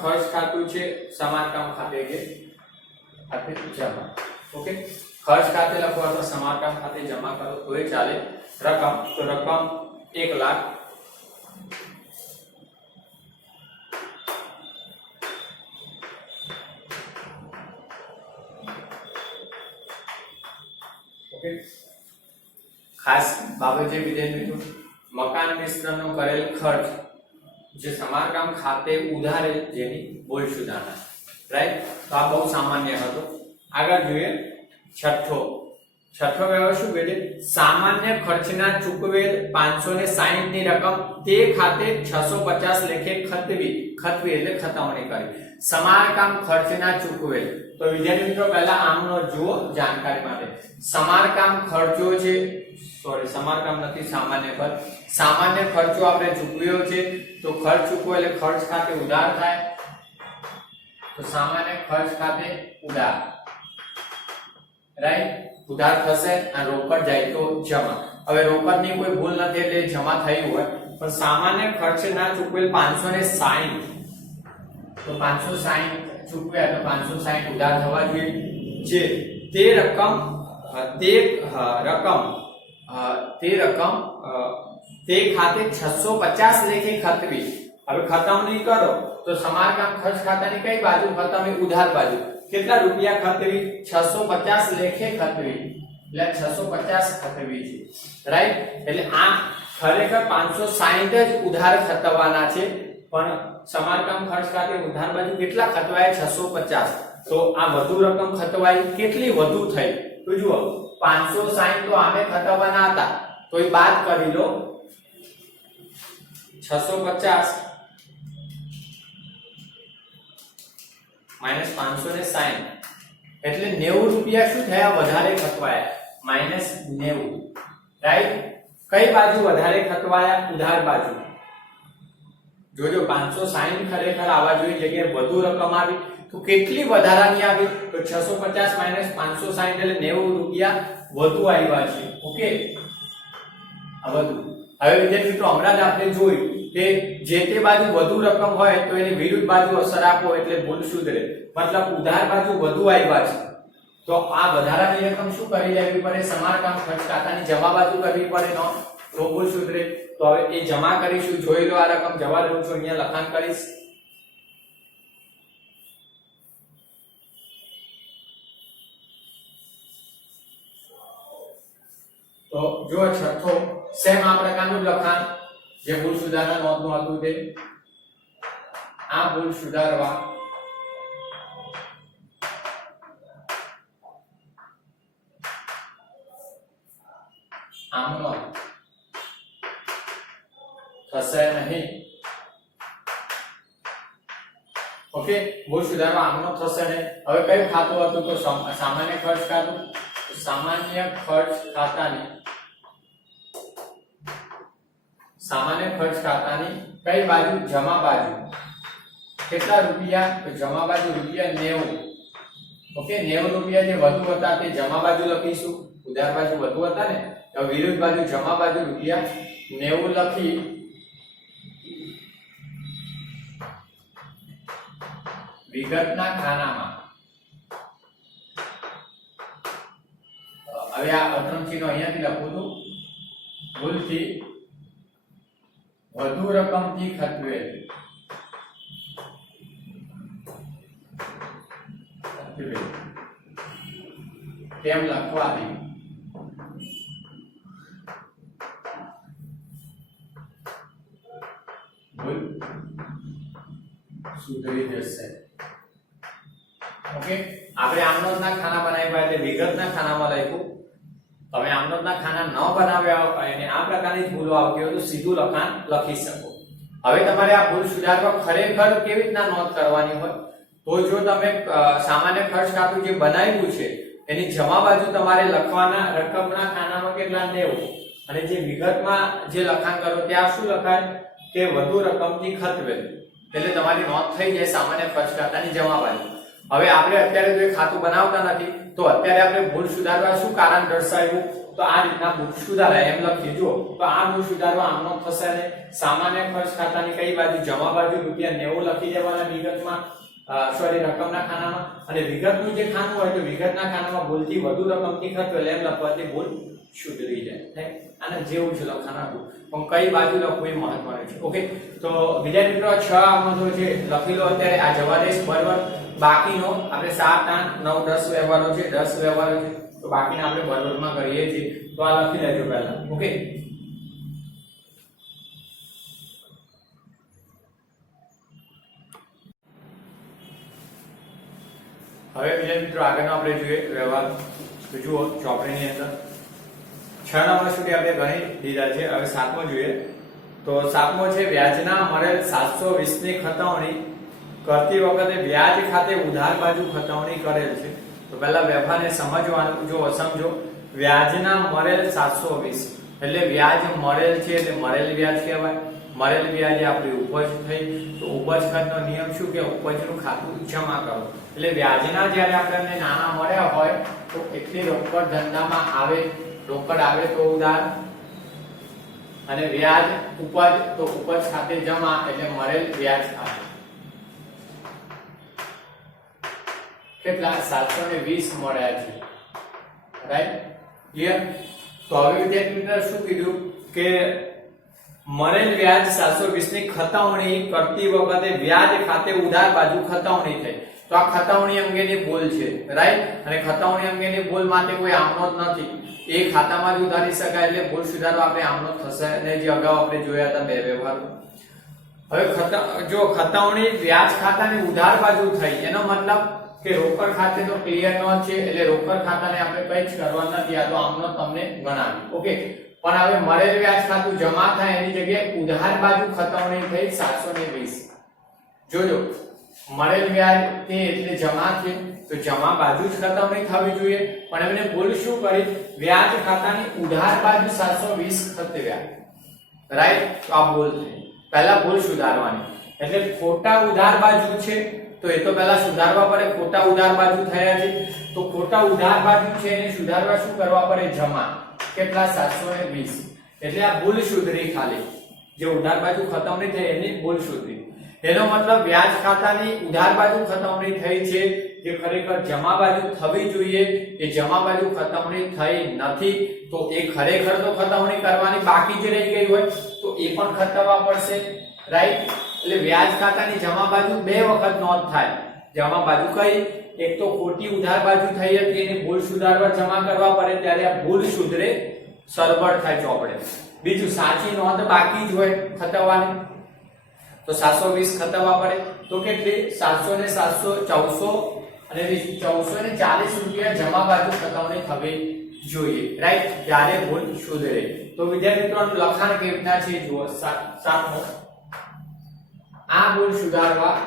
ખર્ચ ખાતું છે, સમારકામ ખાતે કે ખાતે જમા. ઓકે, ખર્ચ ખાતે લખો અથવા સમારકામ ખાતે જમા કરો તો એ ચાલે. રકમ, તો રકમ 1 લાખ. ઓકે, ખાસ બાબત જે વિદ્યાર્થી મિત્રો, મકાન વિસ્તરણનો કરેલ ખર્ચ જે સમારકામ ખાતે ઉધારે જેની બોલ સુધારણા, રાઈટ? તો આ બહુ સામાન્ય હતો. આગળ જોઈએ છઠ્ઠો વ્યવહાર શું કહે છે? સામાન્ય ખર્ચના ચૂકવેલ 560 ની રકમ તે ખાતે 650 લેખે ખતવી એટલે ખતવણી કરી. સમારકામ ખર્ચના ચૂકવેલ, તો વિદ્યાર્થી મિત્રો પહેલા આમનો જુઓ જાણકારી માટે. સમારકામ ખર્ચો છે, સોરી સમારકામ નથી, સામાન્ય ખર્ચ. સામાન્ય ખર્ચો આપણે ચૂકવ્યો છે, તો ખર્ચ ચૂકવો એટલે ખર્ચ ખાતે ઉધાર થાય, તો સામાન્ય ખર્ચ ખાતે ઉધાર, રાઈટ? ઉધાર થશે અને રોકડ જાય તો જમા. હવે રોકડની કોઈ ભૂલ નથી એટલે જમા થયું હોય, પણ સામાન્ય ખર્ચ ના ચૂકવેલ 560, તો 560 ચૂકવ્યા તો 560 ઉધાર થવા જોઈએ. જે તે રકમ તે ખાતે 650 લેખે ખતવી. હવે ખતવણી કરો તો સમારકામ ખર્ચ ખાતાની કઈ બાજુ ખતવણી? ઉધાર બાજુ. કેટલા રૂપિયા ખતવી? 650 લેખે ખતવી, એટલે 650 ખતવી છે, રાઈટ? એટલે આ ખરેખર 560 જ ઉધાર ખતવવાના છે, પણ સમારકામ ખર્ચ ખાતે ઉધાર બાજુ કેટલા ખતવાય? 650. તો આ વધુ રકમ ખતવાય, કેટલી વધુ થઈ? તો જુઓ 560 તો આમે ખતવવાના હતા, તો એ બાદ કરી લો. 650 માઈનસ 560 એટલે 90 રૂપિયા શું થયા? વધારે ખતવાયા, -90, રાઈટ? કઈ બાજુ વધારે ખતવાયા? ઉધાર બાજુ. જોજો 560 ખરેખર આવવા જોઈએ, જગ્યાએ વધુ રકમ આવી, તો કેટલી વધારાની આવી? તો 650 માઈનસ 560 એટલે 90 રૂપિયા વધુ આવ્યા છે. ઓકે, આ વધુ. હવે વિદ્યાર્થી મિત્રો હમણાં જ આપણે જોયું કે જે તે બાજુ વધુ રકમ હોય તો એની વિરુદ્ધ બાજુ અસર આપો એટલે ભૂલ સુધરે. મતલબ ઉધાર બાજુ વધુ આવ્યા છે, તો આ વધારાની રકમ શું કરી લેવી પડે? સમારકામ ખર્ચ ખાતાની જમા બાજુ કરવી પડે, તો ભૂલ સુધરે. તો હવે એ જમા કરીશું. જોઈ લો આ રકમ જવા દઉં છું, અહીંયા લખાણ કરીશ. તો જો છઠ્ઠો સેમ આ પ્રકારનું લખાણ જે ભૂલ સુધારણા નોંધનું હતું તે. આ ભૂલ સુધારવા ઓકે, ભૂલ સુધારવા આમનો થશે ને. હવે કયું ખાતું હતું? તો સામાન્ય ખર્ચ ખાતું. સામાન્ય ખર્ચ ખાતાની કઈ બાજુ? જમા બાજુ. કેટલા રૂપિયા? તો જમા બાજુ રૂપિયા 90. ઓકે, 90 રૂપિયા જે વધુ હતા તે જમા બાજુ લખીશું. ઉધાર બાજુ વધુ હતા ને, તો વિરુદ્ધ બાજુ જમા બાજુ રૂપિયા 90 લખી વિગતના ખાનામાં. હવે આ અવતરણ ચિહ્ન અહીંયાથી લખું છું. ભૂલથી વધુ રકમથી ખતવેલ તેમ લખવાથી ભૂલ સુધરી જશે. ઓકે, આપણે આમનોંધના ખાના બનાવ્યા એટલે વિગતના ખાનામાં લખ્યું. તમે આમનોંધના ખાના ન બનાવ્યા હોય અને આ પ્રકારની ભૂલો આવતી હોય તો સીધું લખાણ લખી શકો. હવે તમારે આ ભૂલ સુધારવા ખરેખર કેવી રીતના નોંધ કરવાની હોય? તો જો તમે સામાન્ય ખર્ચ ખાતું જે બનાવ્યું છે એની જમા બાજુ તમારે લખવાના રકમના ખાનામાં કેટલા 90 અને જે વિગતમાં જે લખાણ કરો ત્યાં શું લખાય? કે વધુ રકમથી ખતવેલ. એટલે તમારી નોંધ થઈ જાય સામાન્ય ખર્ચ ખાતાની જમા બાજુ. હવે આપણે અત્યારે જો ખાતું બનાવતા નથી તો અત્યારે આપણે ભૂલ સુધારવા શું કારણ દર્શાવ્યું? તો આ રીતના ભૂલ સુધારાય એમ લખી જો. તો આ ભૂલ સુધારવા આમનો થશે ને સામાન્ય ખર્ચ ખાતાની કઈ બાજુ? જમા બાજુ રૂપિયા 90 લખી દેવાના વિગતમાં, સોરી રકમના ખાનામાં. અને વિગતનું જે ખાનું હોય તો વિગતના ખાનામાં ભૂલથી વધુ રકમથી ખતવેલ એમ લખવાથી ભૂલ સુધરી જાય. આના જેવું છે લખાણ હતું, પણ કઈ બાજુ લખવું એ મહત્વનું છે. ઓકે, તો વિદ્યાર્થી મિત્રો 6 આમનો છે લખી લો અત્યારે. આ જવા દેશ બરાબર. બાકીનો આપણે 7 8 9 10 વ્યવહારો છે, 10 વ્યવહારો છે, તો બાકીના આપણે બરાબરમાં કરીએ છીએ. તો આ લખી લેજો પહેલા. ઓકે, હવે વિદ્યાર્થી મિત્રો આગળનો આપણે જોઈએ વ્યવહાર. તો જુઓ ચોપડીની અંદર 6 નંબર સુધી આપણે ગણી દીધા છે. હવે 7મો જોઈએ. તો 7મો છે વ્યાજના મળેલ 720 ની ખતવણી કરતી વખતે વ્યાજ ખાતે ઉધાર બાજુ ખતવણી કરેલ છે. તો પહેલા વ્યવહારને સમજવાનું. જો સમજો, વ્યાજના મળેલ 720 એટલે વ્યાજ મળેલ છે એટલે મળેલ વ્યાજ કહેવાય. મળેલ વ્યાજ આપણી ઉપજ થઈ. તો ઉપજ ખર્ચનો નિયમ શું કે ઉપજનું ખાતું જમા કરો. એટલે વ્યાજના જ્યારે આપણને નાણા મળ્યા હોય તો એટલી રોકડ ધંધામાં આવે, રોકડ આવે તો ઉધાર, અને વ્યાજ ઉપજ તો ઉપજ ખાતે જમા એટલે મળેલ વ્યાજ ખાતે. કેટલા? 720 મળ્યા છે. Right, clear? તો હવે વિદ્યાર્થી મિત્રો શું કીધું કે મળેલ વ્યાજ 720 ની ખતવણી કરતી વખતે વ્યાજ ખાતે ઉધાર બાજુ ખતવણી થઈ. તો આ ખતવણી અંગેની ભૂલ છે. રાઈટ, અને ખતવણી અંગેની ભૂલ માટે કોઈ આમનોંધ નથી. એ ખાતામાં જ ઉધારી શકાય એટલે ભૂલ સુધારવા આપણે આમનોંધ થશે. અને જે અગાઉ આપણે જોયા હતા 2 વ્યવહારો. હવે જો ખતવણી વ્યાજ ખાતાની ઉધાર બાજુ થઈ એનો મતલબ કે રોકડ ખાતે તો ક્લિયર નોંધ છે એટલે રોકડ ખાતાને આપણે કંઈ જ કરવાનું નથી. આ તો આમનોંધ તમને ગણાવી. ઓકે, પણ હવે મળેલ વ્યાજ ખાતું જમા થાય એની જગ્યાએ ઉધાર બાજુ ખતવણી થઈ 720. જોજો, મળેલ વ્યાજ તે એટલે જમા છે તો જમા બાજુ જ ખતવણી થવી જોઈએ, પણ એમને ભૂલ શું કરી? વ્યાજ ખાતાની ઉધાર બાજુ 720 ખતવ્યા. રાઈટ, તો આ ભૂલ થઈ. પહેલા ભૂલ સુધારવાની. એટલે ખોટા ઉધાર બાજુ છે તો એ તો પહેલા સુધારવા પડે. ખોટા ઉધાર બાજુ થયા છે તો ખોટા ઉધાર બાજુ છે એને સુધારવા શું કરવા પડે? જમા. કેટલા? 720. એટલે આ ભૂલ સુધરી. ખાલી જે ઉધાર બાજુ ખતવણી થઈ એની ભૂલ સુધરી. એનો મતલબ વ્યાજ ખાતાની ઉધાર બાજુ ખતવણી થઈ છે જે ખરેખર જમા બાજુ થવી જોઈએ એ જમા બાજુ ખતવણી થઈ નથી. તો એ ખરેખર તો ખતવણી કરવાની બાકી જ રહી ગઈ હોય તો એ પણ ખતવવા પડશે. રાઈટ, એટલે વ્યાજ ખાતાની જમા બાજુ 2 વખત નોંધ થાય. જમા બાજુ કઈ? એક તો ખોટી ઉધાર બાજુ થઈ હતી એની ભૂલ સુધારવા જમા કરવા પડે ત્યારે આ ભૂલ સુધરે, સરભર થાય ચોપડે. બીજું સાચી નોંધ બાકી જ હોય ખતવવાની તો 720 ખતવવા પડે. તો કેટલી? 700 ને 700 1400 અને 1440 રૂપિયા જમા બાજુ ખતવણી થવી જોઈએ. રાઈટ, ત્યારે ભૂલ સુધરે. તો વિદ્યાર્થી મિત્રોનું લખાણ કેવી રીતના છે જુઓ. 7મો, આ ભૂલ સુધારવા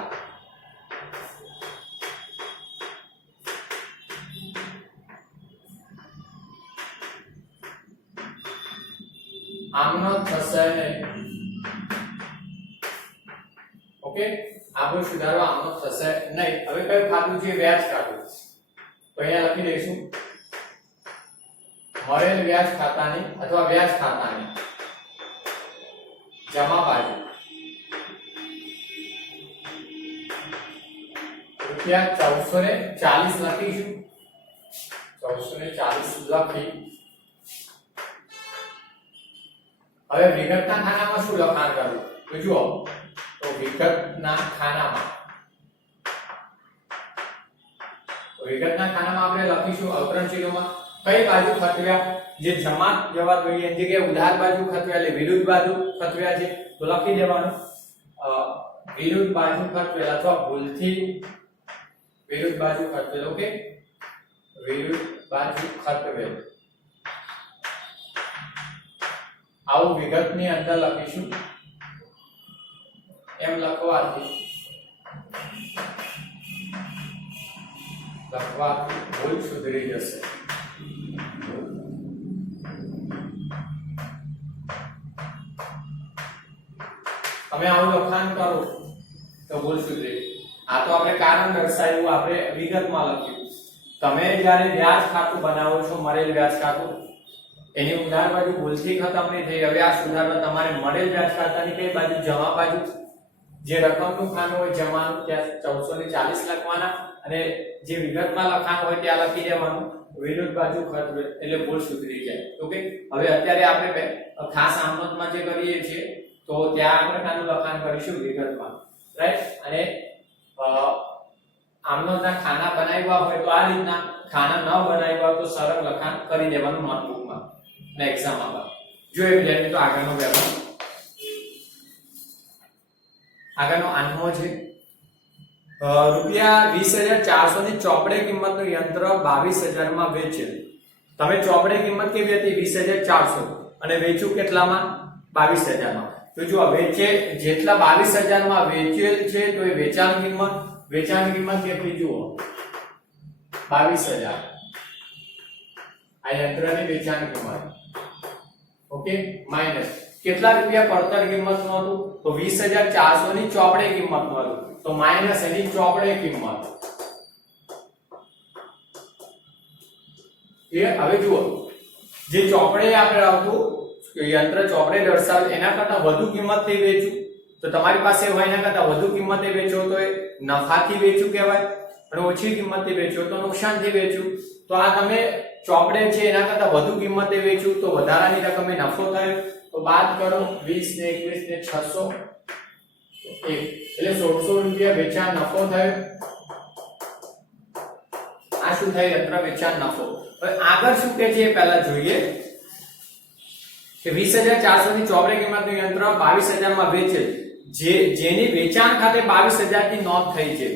આમનો થશે નહીં. ઓકે, આ ભૂલ સુધારવા આમનો થશે નહીં. હવે કયું ખાતું છે? વ્યાજ ખાતું. તો અહીંયા લખી દઈશું મળેલ વ્યાજ ખાતાની અથવા વ્યાજ ખાતાની જમા બાજુ ₹1440 લખીશું. 1440 લખી હવે વિગતના ખાનામાં શું લખાણ કરવું? તો જુઓ, તો વિગતના ખાનામાં આપણે લખીશું અવતરણ ચિહ્નોમાં કઈ બાજુ ખતવ્યા, જે જમા જવા જોઈએ એની જગ્યાએ ઉધાર બાજુ ખતવ્યા એટલે વિરુદ્ધ બાજુ ખતવ્યા છે તો લખી દેવાનું વિરુદ્ધ બાજુ ખતવેલ અથવા ભૂલથી વિરુદ્ધ બાજુ ખતવેલ. ઓકે, વિરુદ્ધ બાજુ ખતવેલ આવું વિગતની અંદર લખીશું. એમ લખવાથી ભૂલ સુધરી જશે. તમે આવું લખાણ કરો તો ભૂલ સુધરે. આ તો આપણે કારણ દર્શાવ્યું, આપણે વિગતમાં લખ્યું. તમે જ્યારે વ્યાજ ખાતું બનાવો છો, મળેલ વ્યાજ ખાતું, એની ઉધાર બાજુ ભૂલથી ખતમ નહીં થઈ. હવે આ સુધારવા તમારે મળેલ વ્યાજ ખાતાની કઈ બાજુ? જમા બાજુ. જે રકમનું ખાનું હોય જમાનું ત્યાં 1440 લખવાના અને જે વિગતમાં લખાણ હોય ત્યાં લખી દેવાનું વિરુદ્ધ બાજુ ખતવેલ એટલે ભૂલ સુધરી જાય. ઓકે, હવે અત્યારે આપણે ખાસ આમનોંધમાં જે કરીએ છીએ તો ત્યાં આપણે ખાનું લખાણ કરીશું વિગતમાં, રાઈટ? અને આમનોંધના ખાના બનાવ્યા હોય તો આ રીતના, ખાના ન બનાવ્યા હોય તો સરળ લખાણ કરી દેવાનું નોટબુકમાં અને એક્ઝામ આપવા. જો એ વિદ્યાર્થી તો આગળનો પેપર, આગળનો 8મો છે ₹20,400 ની ચોપડે કિંમતનું યંત્ર 22,000 માં વેચેલ. તમે ચોપડે કિંમત કેવી હતી? 20,400 અને વેચ્યું કેટલામાં? 22,000 માં. તો જો વેચે જેટલા 22,000 માં વેચેલ છે તો એ વેચાણ કિંમત કેટલી? જુઓ 22,000 આ યંત્રની વેચાણ કિંમત. ઓકે, માઈનસ કેટલા રૂપિયા પડતર કિંમતનું હતું? તો 20,400 ની ચોપડે કિંમતનું હતું તો માઈનસ એની ચોપડે કિંમત. હવે જુઓ, જે ચોપડે આપણે આવતું યંત્ર ચોપડે દર્શાવે એના કરતા વધુ કિંમતથી વેચ્યું તો તમારી પાસે હોય એના કરતા વધુ કિંમતે વેચો તો એ નફાથી વેચ્યું કહેવાય, અને ઓછી કિંમતથી વેચો તો નુકસાનથી વેચ્યું. તો આ તમે ચોપડે છે એના કરતા વધુ કિંમતે વેચ્યું તો વધારાની રકમે નફો થયો. તો બાદ કરો 20 ને 21 ને 600 એટલે 1600 રૂપિયા વેચાણ નફો થયો. આ શું થાય? યંત્ર વેચાણ નફો. હવે આગળ શું કહે છે એ પહેલા જોઈએ કે 20,400 ની ચોપડે કિંમતનું યંત્ર 22,000 માં વેચેલ, જેની વેચાણ ખાતે 22,000 ની નોંધ થઈ છે.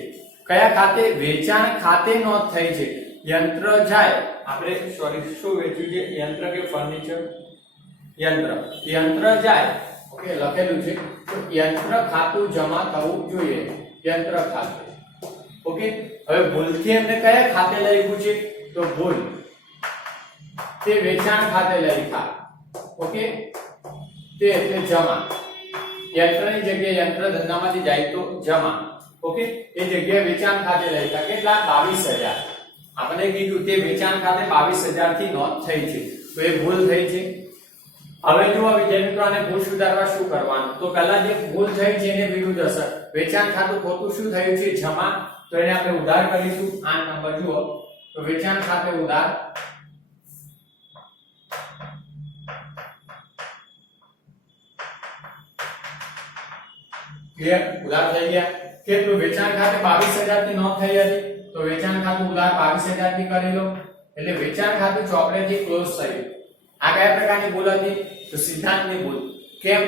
કયા ખાતે? વેચાણ ખાતે નોંધ થઈ છે. યંત્ર જાય, આપણે શું વેચ્યું છે? યંત્ર કે ફર્નિચર? યંત્ર જાય. ઓકે, લખેલું છે તો યંત્ર ખાતું જમા થવું જોઈએ. યંત્ર ખાતે. ઓકે, હવે ભૂલથી એમને કયા ખાતે લખ્યું છે? તો ભૂલ તે વેચાણ ખાતે લખ્યા. ઓકે, તે એટલે જમા. યંત્રની જગ્યાએ યંત્ર ધંધામાંથી જાય તો જમા. ઓકે, એ જગ્યાએ વેચાણ ખાતે લખ્યા. કેટલા? 22,000. આપણે કીધું તે વેચાણ ખાતે 22,000 થી નોંધ થઈ છે તો એ ભૂલ થઈ છે. હવે જો વિદ્યાર્થી મિત્રો આને ભૂલ સુધારવા શું કરવાનું? તો પહેલા જે ભૂલ થઈ છે એને વિરુદ્ધ અસર. વેચાણ ખાતું ખોટું શું થયું છે? જમા. તો એને આપણે ઉધાર કરીશું. 8 નંબર જુઓ, તો વેચાણ ખાતે ઉધાર. ક્લિયર? ઉધાર થઈ ગયા. કેટલું? વેચાણ ખાતે 22,000 ની નોંધ થઈ હતી તો વેચાણ ખાતું ઉધાર 22,000 થી કરી લો એટલે વેચાણ ખાતું ચોપડેથી ક્લોઝ થયું. આ કયા પ્રકારની ભૂલ હતી? તો સિદ્ધાંતની ભૂલ. કેમ?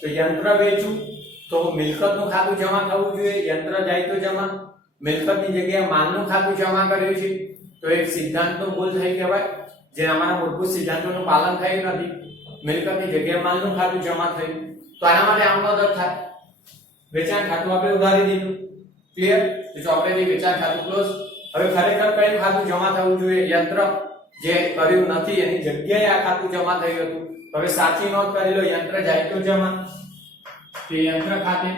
તો યંત્ર વેચ્યું તો મિલકતનું ખાતું જમા થવું જોઈએ. યંત્ર જાય તો જમા. મિલકતની જગ્યાએ માલનું ખાતું જમા કર્યું છે તો એક સિદ્ધાંતનો ભૂલ થઈ કહેવાય. જેનામાં મૂળભૂત સિદ્ધાંતોનું પાલન થયું નથી. મિલકતની જગ્યાએ માલનું ખાતું જમા થયું તો આના માટે આમનો દર થાય. વેચાણ ખાતું આપણે ઉધારી દીધું. ક્લિયર? તો ચોપડેથી વેચાણ ખાતું ક્લોઝ. હવે ખરેખર કયું ખાતું જમા થવું જોઈએ? યંત્ર જે કર્યું નથી એની જગ્યાએ આ ખાતું જમા થયું હતું તો હવે સાચી નોંધ કરી લો, યંત્ર જાય તો જમા, તે યંત્ર ખાતે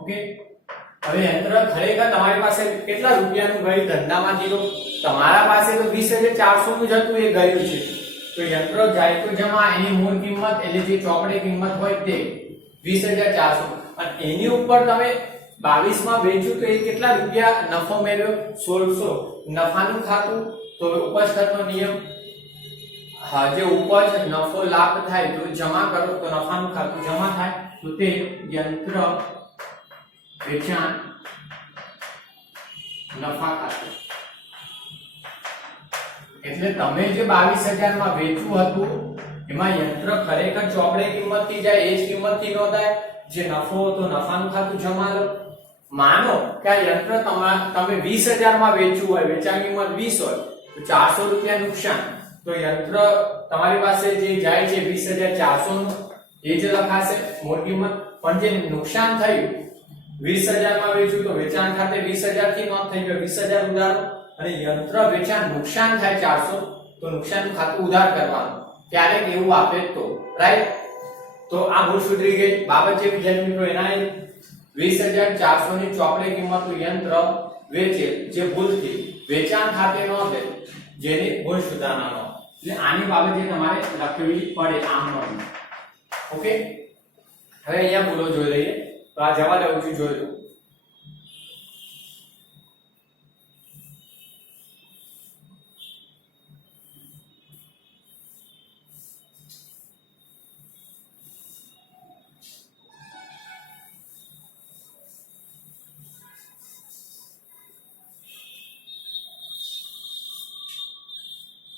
ઓકે। હવે યંત્ર ખરેખર તમારી પાસે કેટલા રૂપિયાનું ગયું ધંધામાંથી? તો તમારા પાસે તો 20,400 નું જ હતું, એ ગયું છે। તો યંત્ર જાય તો જમા, એની મૂળ કિંમત એટલે જે ચોપડે કિંમત હોય તે 20,400, અને એની ઉપર તમે 22 માં વેચ્યું તો એ કેટલા રૂપિયા નફો મેળવ્યો? 1600। નફાનું ખાતું તો ઉપજ ખર્ચનો નિયમ, હા, જે ઉપજ નફો લાભ થાય તો જમા કરો તો નફાનું ખાતું જમા થાય, તો તે યંત્ર વેચાણ નફા ખાતું। એટલે તમે જે 22,000 માં વેચ્યું હતું એમાં યંત્ર ખરેખર ચોપડે કિંમત થી જાય, એ જ કિંમત થી નોંધાય, જે નફો હતો નફાનું ખાતું જમા લો। માનો કે આ યંત્ર તમે 20,000 માં વેચ્યું હોય, વેચાણ કિંમત 20 હોય તો 400 રૂપિયા નુકસાન, તો યંત્ર તમારી પાસે જે જાય છે 20,400 નું એ જ લખાશે મૂળ કિંમત, પણ જે નુકસાન થયું 20,000 માં વેચ્યું તો વેચાણ ખાતે 20,000 થી નોંધ થઈ ગયો, 20,000 ઉધારો, અને યંત્ર વેચાણ નુકસાન થાય 400 તો નુકસાનનું ખાતું ઉધાર કરવાનું, ક્યારેક એવું આપે તો, રાઈટ। તો આ ભૂલ સુધરી ગઈ બાબત છે વિદ્યાર્થી મિત્રો, એના 20,400 ની ચોપડે કિંમતનું યંત્ર વેચે જે ભૂલથી વેચાણ ખાતે નોંધે, જેની ભૂલ સુધારણા નોંધ, એટલે આની બાબતે તમારે લખવી પડે આમ નોંધ, ઓકે। હવે અહીંયા ભૂલો જોઈ લઈએ, તો આ જવા દઉં છું, જોઈ લો।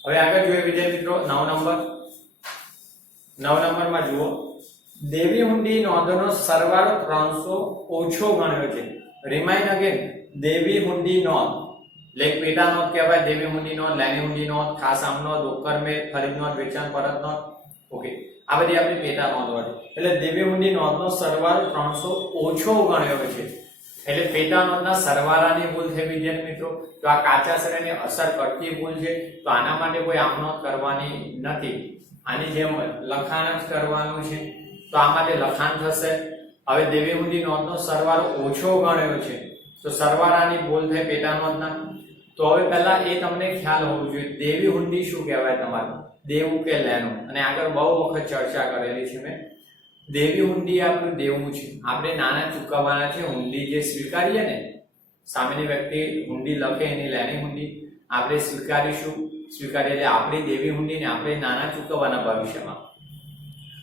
હવે આગળ જોઈએ વિદ્યાર્થી મિત્રો 9 નંબરમાં જુઓ, દેવી હુંડી નોંધનો સરવાળો 300 ઓછો ગણ્યો છે। રિમાઇન્ડ અગેન, દેવી હુંડી નોંધ એટલે પેટા નોંધ કહેવાય, દેવી હુંડી નોંધ, લેણી હુંડી નોંધ, ખાસ આમ નોંધ, રોકડ મેળ, ખરીદ નોંધ, વેચાણ પરત નોંધ, ઓકે, આ બધી આપણી પેટા નોંધ હોય। એટલે દેવી હુંડી નોંધનો સરવાળો 300 ઓછો ગણ્યો છે, એટલે પેટા નોંધના સરવાળાની ભૂલ થઈ વિદ્યાર્થી મિત્રો, તો આ કાચા શ્રેણીને અસર કરતી ભૂલ છે, તો આના માટે કોઈ આમ નોંધ કરવાની નથી, આની જેમ લખાણ જ કરવાનું છે, તો આ માટે લખાણ થશે। હવે દેવી હુંડી નોંધનો સરવાળો ઓછો ગણ્યો છે, તો સરવાળાની ભૂલ થઈ પેટા નોંધના। તો હવે પહેલા એ તમને ખ્યાલ હોવો જોઈએ દેવી હુંડી શું કહેવાય તમારું, દેવું કે લેણું, અને આગળ બહુ વખત ચર્ચા કરેલી છે મેં। દેવી હુંડી આપણું દેવું છે, આપણે નાના ચૂકવવાના છે, હુંડી જે સ્વીકારીએ ને, સામેની વ્યક્તિ હુંડી લખે એની લેણી હુંડી આપણે સ્વીકારીએ એટલે આપણી દેવી હુંડીને આપણે નાના ચૂકવવાના ભવિષ્યમાં,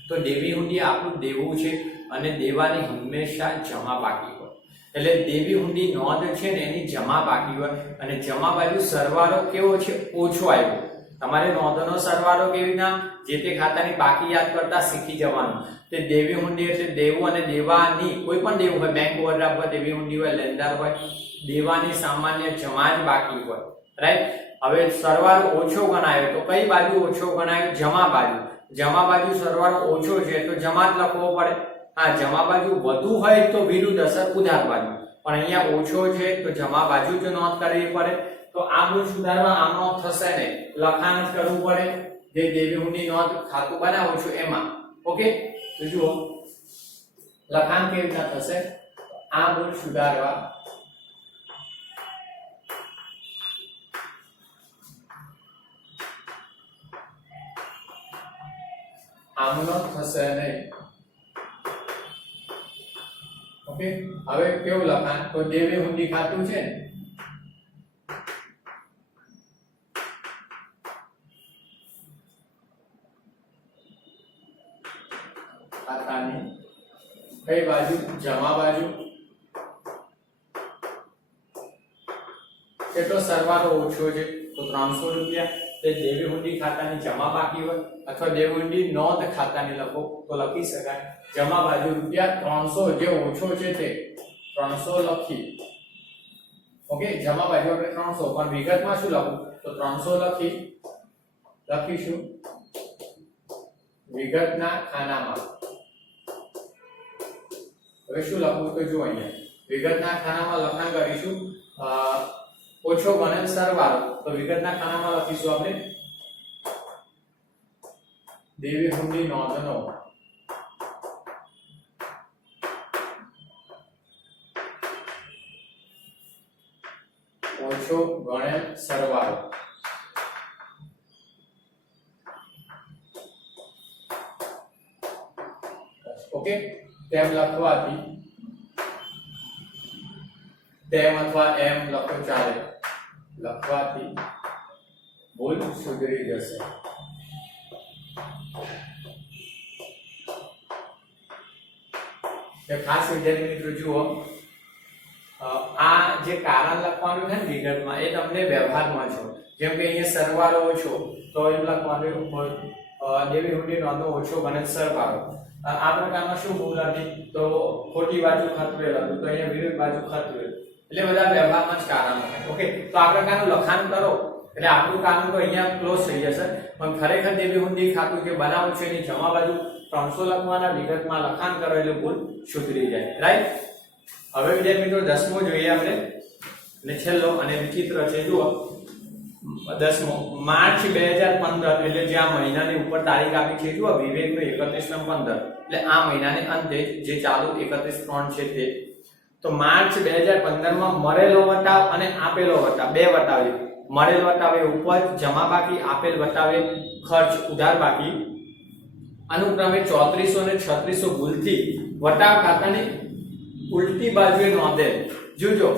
તો દેવી હુંડી આપણું દેવું છે, અને દેવાની હંમેશા જમા બાકી હોય, એટલે દેવી હુંડી નોંધ છે ને એની જમા બાકી હોય, અને જમા બાજુ સરવાળો કેવો છે, ઓછો આવ્યો। તમારે નોંધનો સરવાળો કેવી રીતના, જે તે ખાતાની બાકી યાદ કરતા શીખી જવાનું, તે દેવી હુંડી એટલે દેવું અને દેવાની, કોઈ પણ દેવું હોય, બેંક ઓવરડ્રાફ્ટ હોય, દેવી હુંડી હોય, લેણદાર હોય, દેવાની સામાન્ય જમા જ બાકી હોય, રાઈટ। હવે સરવાળો ઓછો ગણાયો તો કઈ બાજુ ઓછો ગણાયો, જમા બાજુ, જમા બાજુ સરવાળો ઓછો છે તો જમા જ લખવો પડે, હા, જમા બાજુ વધુ હોય તો વિરુદ્ધ અસર ઉધાર બાજુ, પણ અહીંયા ઓછો છે તો જમા બાજુ જ નોંધ કરવી પડે, તો આ ભૂલ સુધારવા આમ નોંધ થશે ને, લખાણ જ કરવું પડે, જે દેવી હુંડી નોંધ ખાતું બનાવો છો એમાં, ઓકે। તો જુઓ લખાણ કેવી રીતના થશે, આ ભૂલ સુધારવા આમ નોંધ થશે નહીં, ઓકે। હવે કેવું લખાણ, તો દેવી હુંડી ખાતું છે ને, ખાતાની કઈ બાજુ, જમા બાજુ, કેટલો સરવાળો ઓછો છે તો 300 રૂપિયા, તે દેવી હુંડી ખાતાની જમા બાકી હોય અથવા દેવી હુંડી નોંધ ખાતાની લખો તો લખી શકાય, જમા બાજુ રૂપિયા 300, જે ઓછો છે તે 300 લખી, ઓકે। જમા બાજુ આપણે 300, પણ વિગતમાં શું લખવું, તો 300 લખીશું વિગતના ખાનામાં। હવે શું લખવું, તો જો અહીંયા વિગતના ખાનામાં લખાણ કરીશું ઓછો ગણેલ સરવાળો, તો વિગતના ખાનામાં લખીશું આપણે દેવી હુંડી નોંધનો ઓછો ગણેલ સરવાળો. ઓકે, તેમ લખવાથી તેમ અથવા એમ લખો ચાલે, લખવાથી ભૂલ સુધરી જશે. ખાસ વિદ્યાર્થી મિત્રો જુઓ, આ જે કારણ લખવાનું છે ને વિગતમાં, એ તમને વ્યવહારમાં છો. જેમ કે અહીંયા સરવાળો ઓછો, તો એમ લખવાનું દેવી હુંડી નોંધનો ઓછો ગણેલ સરવાળો. આ પ્રકારમાં શું ભૂલ હતી? તો ખોટી બાજુ ખતવેલ હતું, તો અહીંયા વિરુદ્ધ બાજુ ખતવેલ. એટલે બધા વ્યવહારમાં જ કારણ છે. ઓકે, તો આ પ્રકારનું લખાણ કરો એટલે આપણું કામ તો અહીંયા ક્લોઝ થઈ જશે. પણ ખરેખર દેવી હુંડી ખાતું જે બનાવો છે એની જમા બાજુ 300 લખવાના, વિગતમાં લખાણ કરો એટલે ભૂલ સુધરી જાય. રાઈટ. હવે વિદ્યાર્થી મિત્રો 10મો જોઈએ આપણે, અને છેલ્લો અને વિચિત્ર છે. જુઓ 10મો, માર્ચ 2015 એટલે જે આ મહિનાની ઉપર તારીખ આપી છે, જુઓ વિવેકનો 31/15 એટલે આ મહિનાને અંતે જે ચાલુ 31/3 છે તે. તો માર્ચ 2015 માં મરેલો વટાવ અને આપેલો વટાવ બે વટાવે. મરેલ વટાવે ઉપજ જમા બાકી, આપેલ વટાવે ખર્ચ ઉધાર બાકી, અનુક્રમે 3400 અને 3600 ભૂલથી વટાવ ખાતાની ઉલટી બાજુએ નોંધેલ. જોજો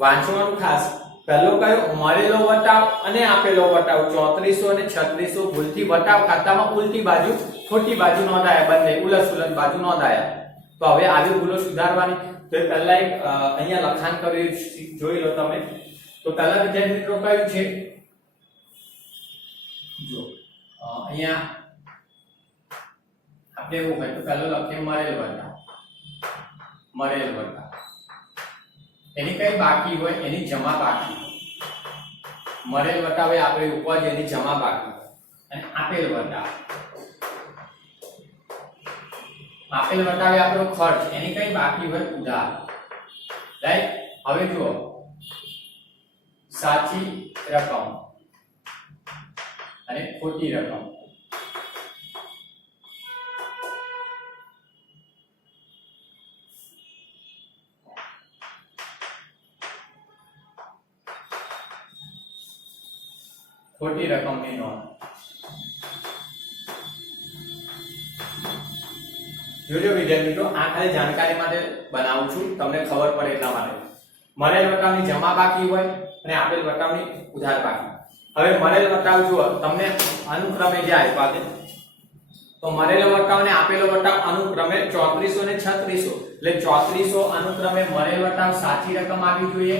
વાંચવાનું ખાસ. પહેલો કયો? મરેલો વટાવ અને આપેલો વટાવ 3400 અને 3600 ભૂલથી વટાવ ખાતામાં ઉલટી બાજુ ખોટી બાજુ નોંધાયા, બંને ઉલટ બાજુ નોંધાયા. તો હવે આવી ભૂલો સુધારવાની. તો પહેલા એક અહીંયા લખાણ કર્યું જોઈ લો તમે. તો પહેલા વિદ્યાર્થી મિત્રો કયું છે? જો અહીંયા આપણે એવું હોય તો પહેલો લખીએ મરેલ વટાવ. મરેલ વટાવ એની કઈ બાકી હોય? એની જમા બાકી. મરેલ વટાવ એ આપણે ઉપજ, એની જમા બાકી. અને આપેલ વટાવ, આપેલ વટાવ એ આપણો ખર્ચ, એની કઈ બાકી હોય? ઉધાર. રાઈટ. હવે જુઓ સાચી રકમ અને ખોટી રકમ. ખોટી રકમની નોંધ. જોજો વિદ્યાર્થી મિત્રો, આ ખાલી જાણકારી માટે બનાવું છું, તમને ખબર પડે એટલા માટે. મરેલ વટાવની જમા બાકી હોય અને આપેલ વટાવની ઉધાર બાકી. હવે મરેલ વટાવ જુઓ તમને અનુક્રમે જે આપ્યા છે, તો મરેલો વટાવ અને આપેલો વટાવ અનુક્રમે 3400 અને 3600. એટલે 3400 અનુક્રમે મરેલ વટાવ સાચી રકમ આવી જોઈએ,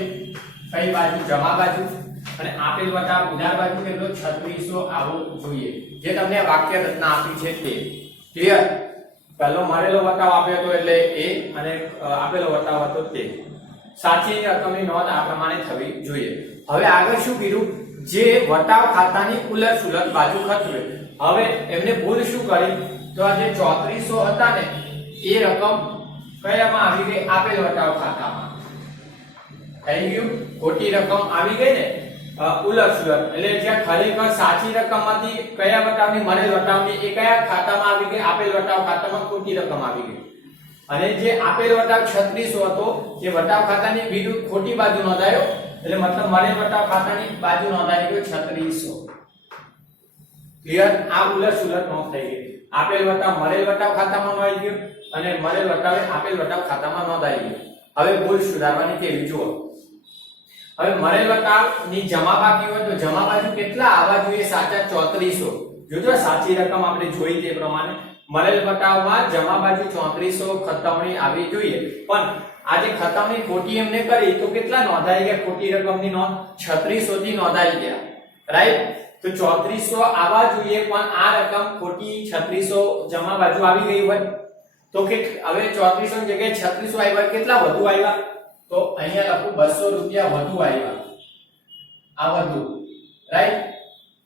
કઈ બાજુ? જમા બાજુ. અને આપેલ વટાવ ઉધાર બાજુ કેટલો? 3600 આવવો જોઈએ. જે તમને વાક્ય રચના આપી છે તે. ક્લિયર? પહેલો મરેલો વટાવ આપ્યો હતો એટલે એ, અને આપેલો વટાવ હતો તે. સાચી રકમની નોંધ આ પ્રમાણે થવી જોઈએ. હવે આગળ શું કીધું? જે વટાવ ખાતાની ઉલટ સુલટ બાજુ ખતવે. હવે એમને ભૂલ શું કરી? તો આ જે 3400 હતા ને એ રકમ કયામાં આવી ગઈ? આપેલ વટાવ ખાતામાં. થઈ ગયું? ખોટી રકમ આવી ગઈ ને ઉલટ સુલટ. એટલે જે ખરેખર સાચી રકમ હતી કયા વટાવની? મરેલ વટાવની. એ કયા ખાતામાં આવી ગઈ? આપેલ વટાવ ખાતામાં ખોટી રકમ આવી ગઈ. અને જે આપેલ વટાવ 3600 હતો એ વટાવ ખાતાની વિરુદ્ધ ખોટી બાજુ નોંધાયો, એટલે મતલબ મરેલ વટાવ ખાતાની બાજુ નોંધાઈ ગયો 3600. ક્લિયર? આ ઉલટ સુલટ નોંધ થઈ ગઈ. આપેલ વટાવ મરેલ વટાવ ખાતામાં નોંધાઈ ગયો અને મરેલ વટાવ આપેલ વટાવ ખાતામાં નોંધાઈ ગયો. હવે ભૂલ સુધારવાની કેવી? જુઓ હવે મરેલ વટાવની જમા બાકી હોય તો જમા બાજુ કેટલા આવવા જોઈએ? સાચા 3400. જોજો સાચી રકમ આપણે જોઈ તે પ્રમાણે મરેલ વટાવમાં જમા બાજુ 3400 ખતવણી આવી જોઈએ. પણ આ જે ખતવણી ખોટી એમને કરી તો કેટલા નોંધાઈ ગયા? ખોટી રકમની નોંધ 3600 થી નોંધાઈ ગયા. રાઈટ? તો 3400 આવવા જોઈએ પણ આ રકમ ખોટી 3600 જમા બાજુ આવી ગઈ હોય તો કે હવે 3400 ની જગ્યાએ 3600 આવ્યા. કેટલા વધુ આવ્યા? તો અહીંયા લખું 200 રૂપિયા વધુ આવ્યા. આ વધુ. રાઈટ?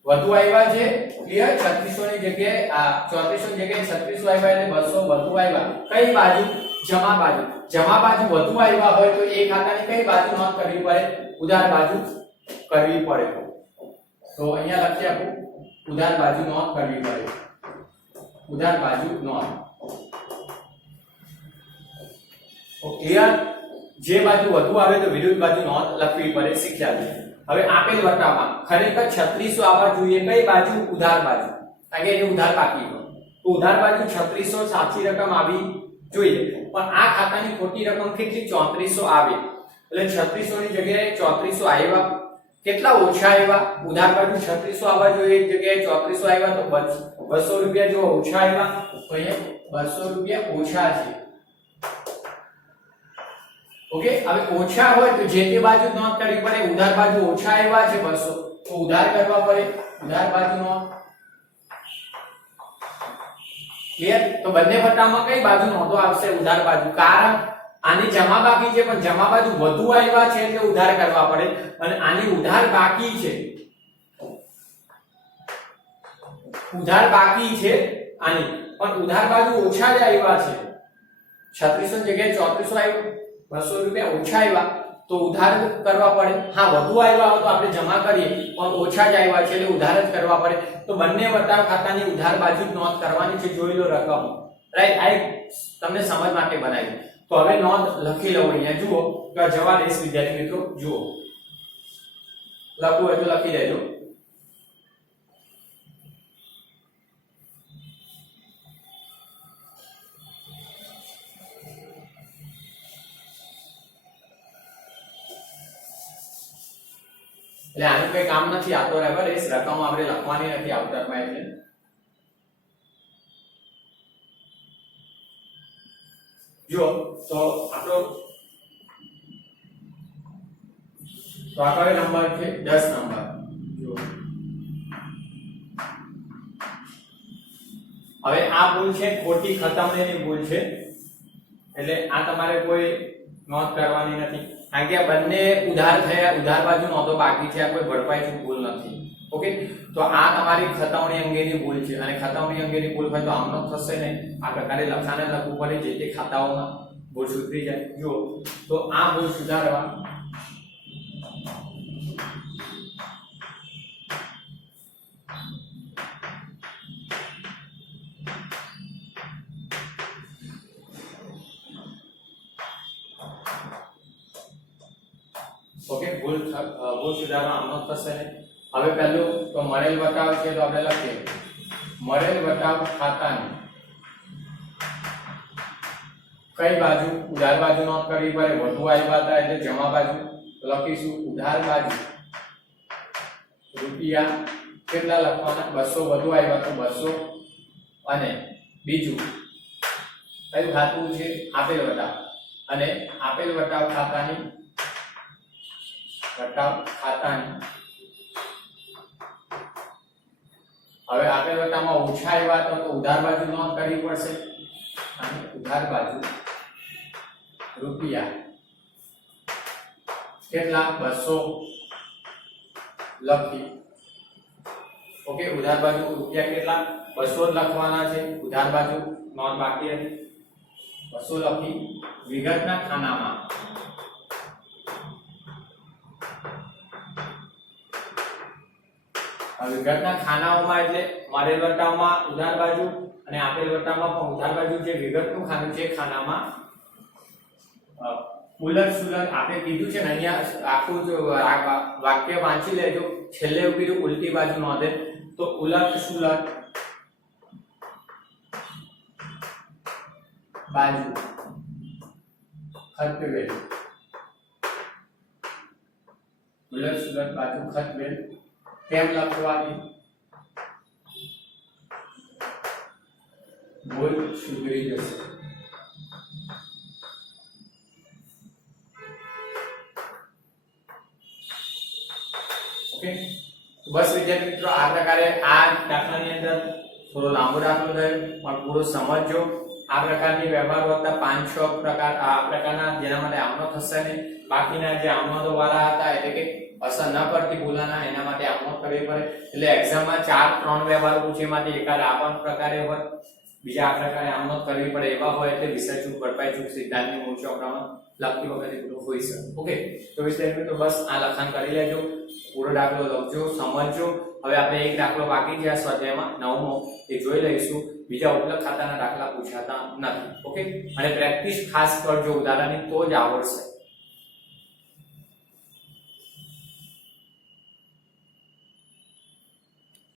વધુ આવ્યા છે. ક્લિયર? 3600 ની જગ્યાએ આ 3400 ની જગ્યાએ 3600 આવ્યા એટલે 200 વધુ આવ્યા. કઈ બાજુ? જમા બાજુ. જમા બાજુ વધુ આવ્યા હોય તો એ ખાતાની કઈ બાજુ નોંધ કરવી પડે? ઉધાર બાજુ કરવી પડે તો અહીંયા લખી આપું ઉધાર બાજુ નોંધ કરવી પડે, ઉધાર બાજુ નોંધ. ક્લિયર? જે બાજુ વધુ આવે તો વિરુદ્ધ બાજુ નોંધ લખવી પડે, શીખ્યા છે. હવે આપેલ વટામાં ખરેખર 3600 આવવા જોઈએ કઈ બાજુ? ઉધાર બાજુ, કારણ કે એ ઉધાર બાકી હોય તો ઉધાર બાજુ 3600 સાચી રકમ આવી જોઈએ, પણ આ ખાતાની ખોટી રકમ કેટલી? 3400 આવે. એટલે 3600 ની જગ્યાએ 3400 આવ્યા. કેટલા ઓછા આવ્યા? ઉધાર બાજુ 3600 આવવા જોઈએ એક જગ્યાએ 3400 આવ્યા, તો 200 રૂપિયા જો ઓછા આવ્યા તો અહીંયા 200 રૂપિયા ઓછા છે. ઓકે, હવે ઓછા હોય તો જે તે બાજુ નોંધ કરવી પડે. ઉધાર બાજુ ઓછા આવ્યા છે 200 તો ઉધાર કરવા પડે, ઉધાર બાજુ નોંધ. ક્લિયર? તો બંને વટામાં કઈ બાજુ નોંધો આવશે? ઉધાર બાજુ. કારણ આની જમા બાકી છે પણ જમા બાજુ વધુ આવ્યા છે એટલે ઉધાર કરવા પડે, અને આની ઉધાર બાકી છે, ઉધાર બાકી છે આની, પણ ઉધાર બાજુ ઓછા જ આવ્યા છે. 3600 ની જગ્યાએ 3400 આવ્યું, 200 રૂપિયા ઓછા આવ્યા તો ઉધાર કરવા પડે. હા, વધુ આવ્યા હોય તો આપણે જમા કરીએ, પણ ઓછા જ આવ્યા છે એટલે ઉધાર જ કરવા પડે. તો બંને વટા ખાતાની ઉધાર બાજુ જ નોંધ કરવાની છે. જોઈ લો રકમ, રાઈટ? આ તમને સમજ માટે બનાવી. તો હવે નોંધ લખી લઉં. અહીંયા જુઓ કે જવાબ દેશ વિદ્યાર્થી મિત્રો જુઓ, લખવું હોય તો લખી દેજો. એટલે આનું કઈ કામ નથી, આ તો બરાબર એ રકમ આપણે લખવાની નથી આઉટરમાં. એટલે જો તો આપણો તો આ કયો નંબર છે? 10 નંબર. જો હવે આ ભૂલ છે ખોટી ખતમણીની ભૂલ છે, એટલે આ તમારે કોઈ નોંધ કરવાની નથી, કારણ કે આ બંને ઉધાર થયા, ઉધાર બાજુ નોંધો બાકી છે, આ કોઈ ભરપાઈ ભૂલ નથી. ઓકે, તો આ તમારી ખતવણી અંગેની ભૂલ છે, અને ખતવણી અંગેની ભૂલ હોય તો આમનો થશે નહીં, આ પ્રકારે લખાને લખવું પડે જે તે ખાતાઓમાં ભૂલ સુધરી જાય. જુઓ તો આ ભૂલ સુધારવા ઓકે, ભૂલ સુધારવા આમનો થશે નહીં. હવે પહેલું તો મળેલ વટાવ છે તો આપણે લખીએ મળેલ વટાવ ખાતાની કઈ બાજુ? ઉધાર બાજુ નોંધ કરવી પડે. વધુ આવ્યા હતા એટલે જમા બાજુ લખીશું ઉધાર બાજુ રૂપિયા કેટલા લખવાના? 200 વધુ આવ્યા તો 200, અને બીજું કયું ખાતું છે? આપેલ વટાવ, અને આપેલ વટાવ ખાતાની હવે આપેલ વટામાં ઓછા આવ્યા તો ઉધાર બાજુ નોંધ કરવી પડશે, અને ઉધાર બાજુ રૂપિયા કેટલા? 200 લખી. ઓકે, ઉધાર બાજુ રૂપિયા કેટલા? 200 લખવાના છે. ઉધાર બાજુ નોંધ બાકી હતી, 200 લખી. વિગતના ખાનામાં વિગતના ખાનાઓમાં એટલે મળેલ વટાવમાં ઉધાર બાજુ અને આપેલ વટાવમાં પણ ઉધાર બાજુ જે વિગતનું ખાનું છે ખાનામાં ઉલટ સુલટ આપણે કીધું છે ને, અહીંયા આખું જો વાક્ય વાંચી લેજો. છેલ્લે એવું કીધું ઉલટી બાજુ નોંધે, તો ઉલટ સુલટ બાજુ ખતવેલ, ઉલટ સુલટ બાજુ ખતવેલ તેમ લખવાની ભૂલ સુધરી જશે. ઓકે, બસ વિદ્યાર્થી મિત્રો આ પ્રકારે આ દાખલાની અંદર થોડો લાંબો દાખલો થયો પણ પૂરો સમજજો. આ પ્રકારની વ્યવહાર વત્તા 5-6 પ્રકાર આ પ્રકારના જેના માટે આમનો થશે નહીં, બાકીના જે આમનો વાળા હતા એટલે કે અસર ન પડતી ભૂલાના એના માટે આમનો કરવી પડે. એટલે એક્ઝામમાં 4-3 વ્યવહાર પૂછે માટે એકાદ આ પણ પ્રકારે હોય, બીજા આ પ્રકારે આમનો કરવી પડે એવા હોય એટલે વિષય ચૂક ભરપાઈ ચૂક સિદ્ધાંતની મૂળ ચોપડામાં લખતી વખતે પૂરો હોય છે. ઓકે, તો વિદ્યાર્થી મિત્રો બસ આ લખાણ કરી લેજો. પૂરો દાખલો લખજો, સમજજો. હવે આપણે એક દાખલો બાકી છે આ સ્વાધ્યાયમાં 9મો, એ જોઈ લઈશું. બીજા ઉપલબ્ધ ખાતાના દાખલા પૂછાતા નથી. ઓકે, અને પ્રેક્ટિસ ખાસ કરજો ઉદાહરણની, તો જ આવડશે.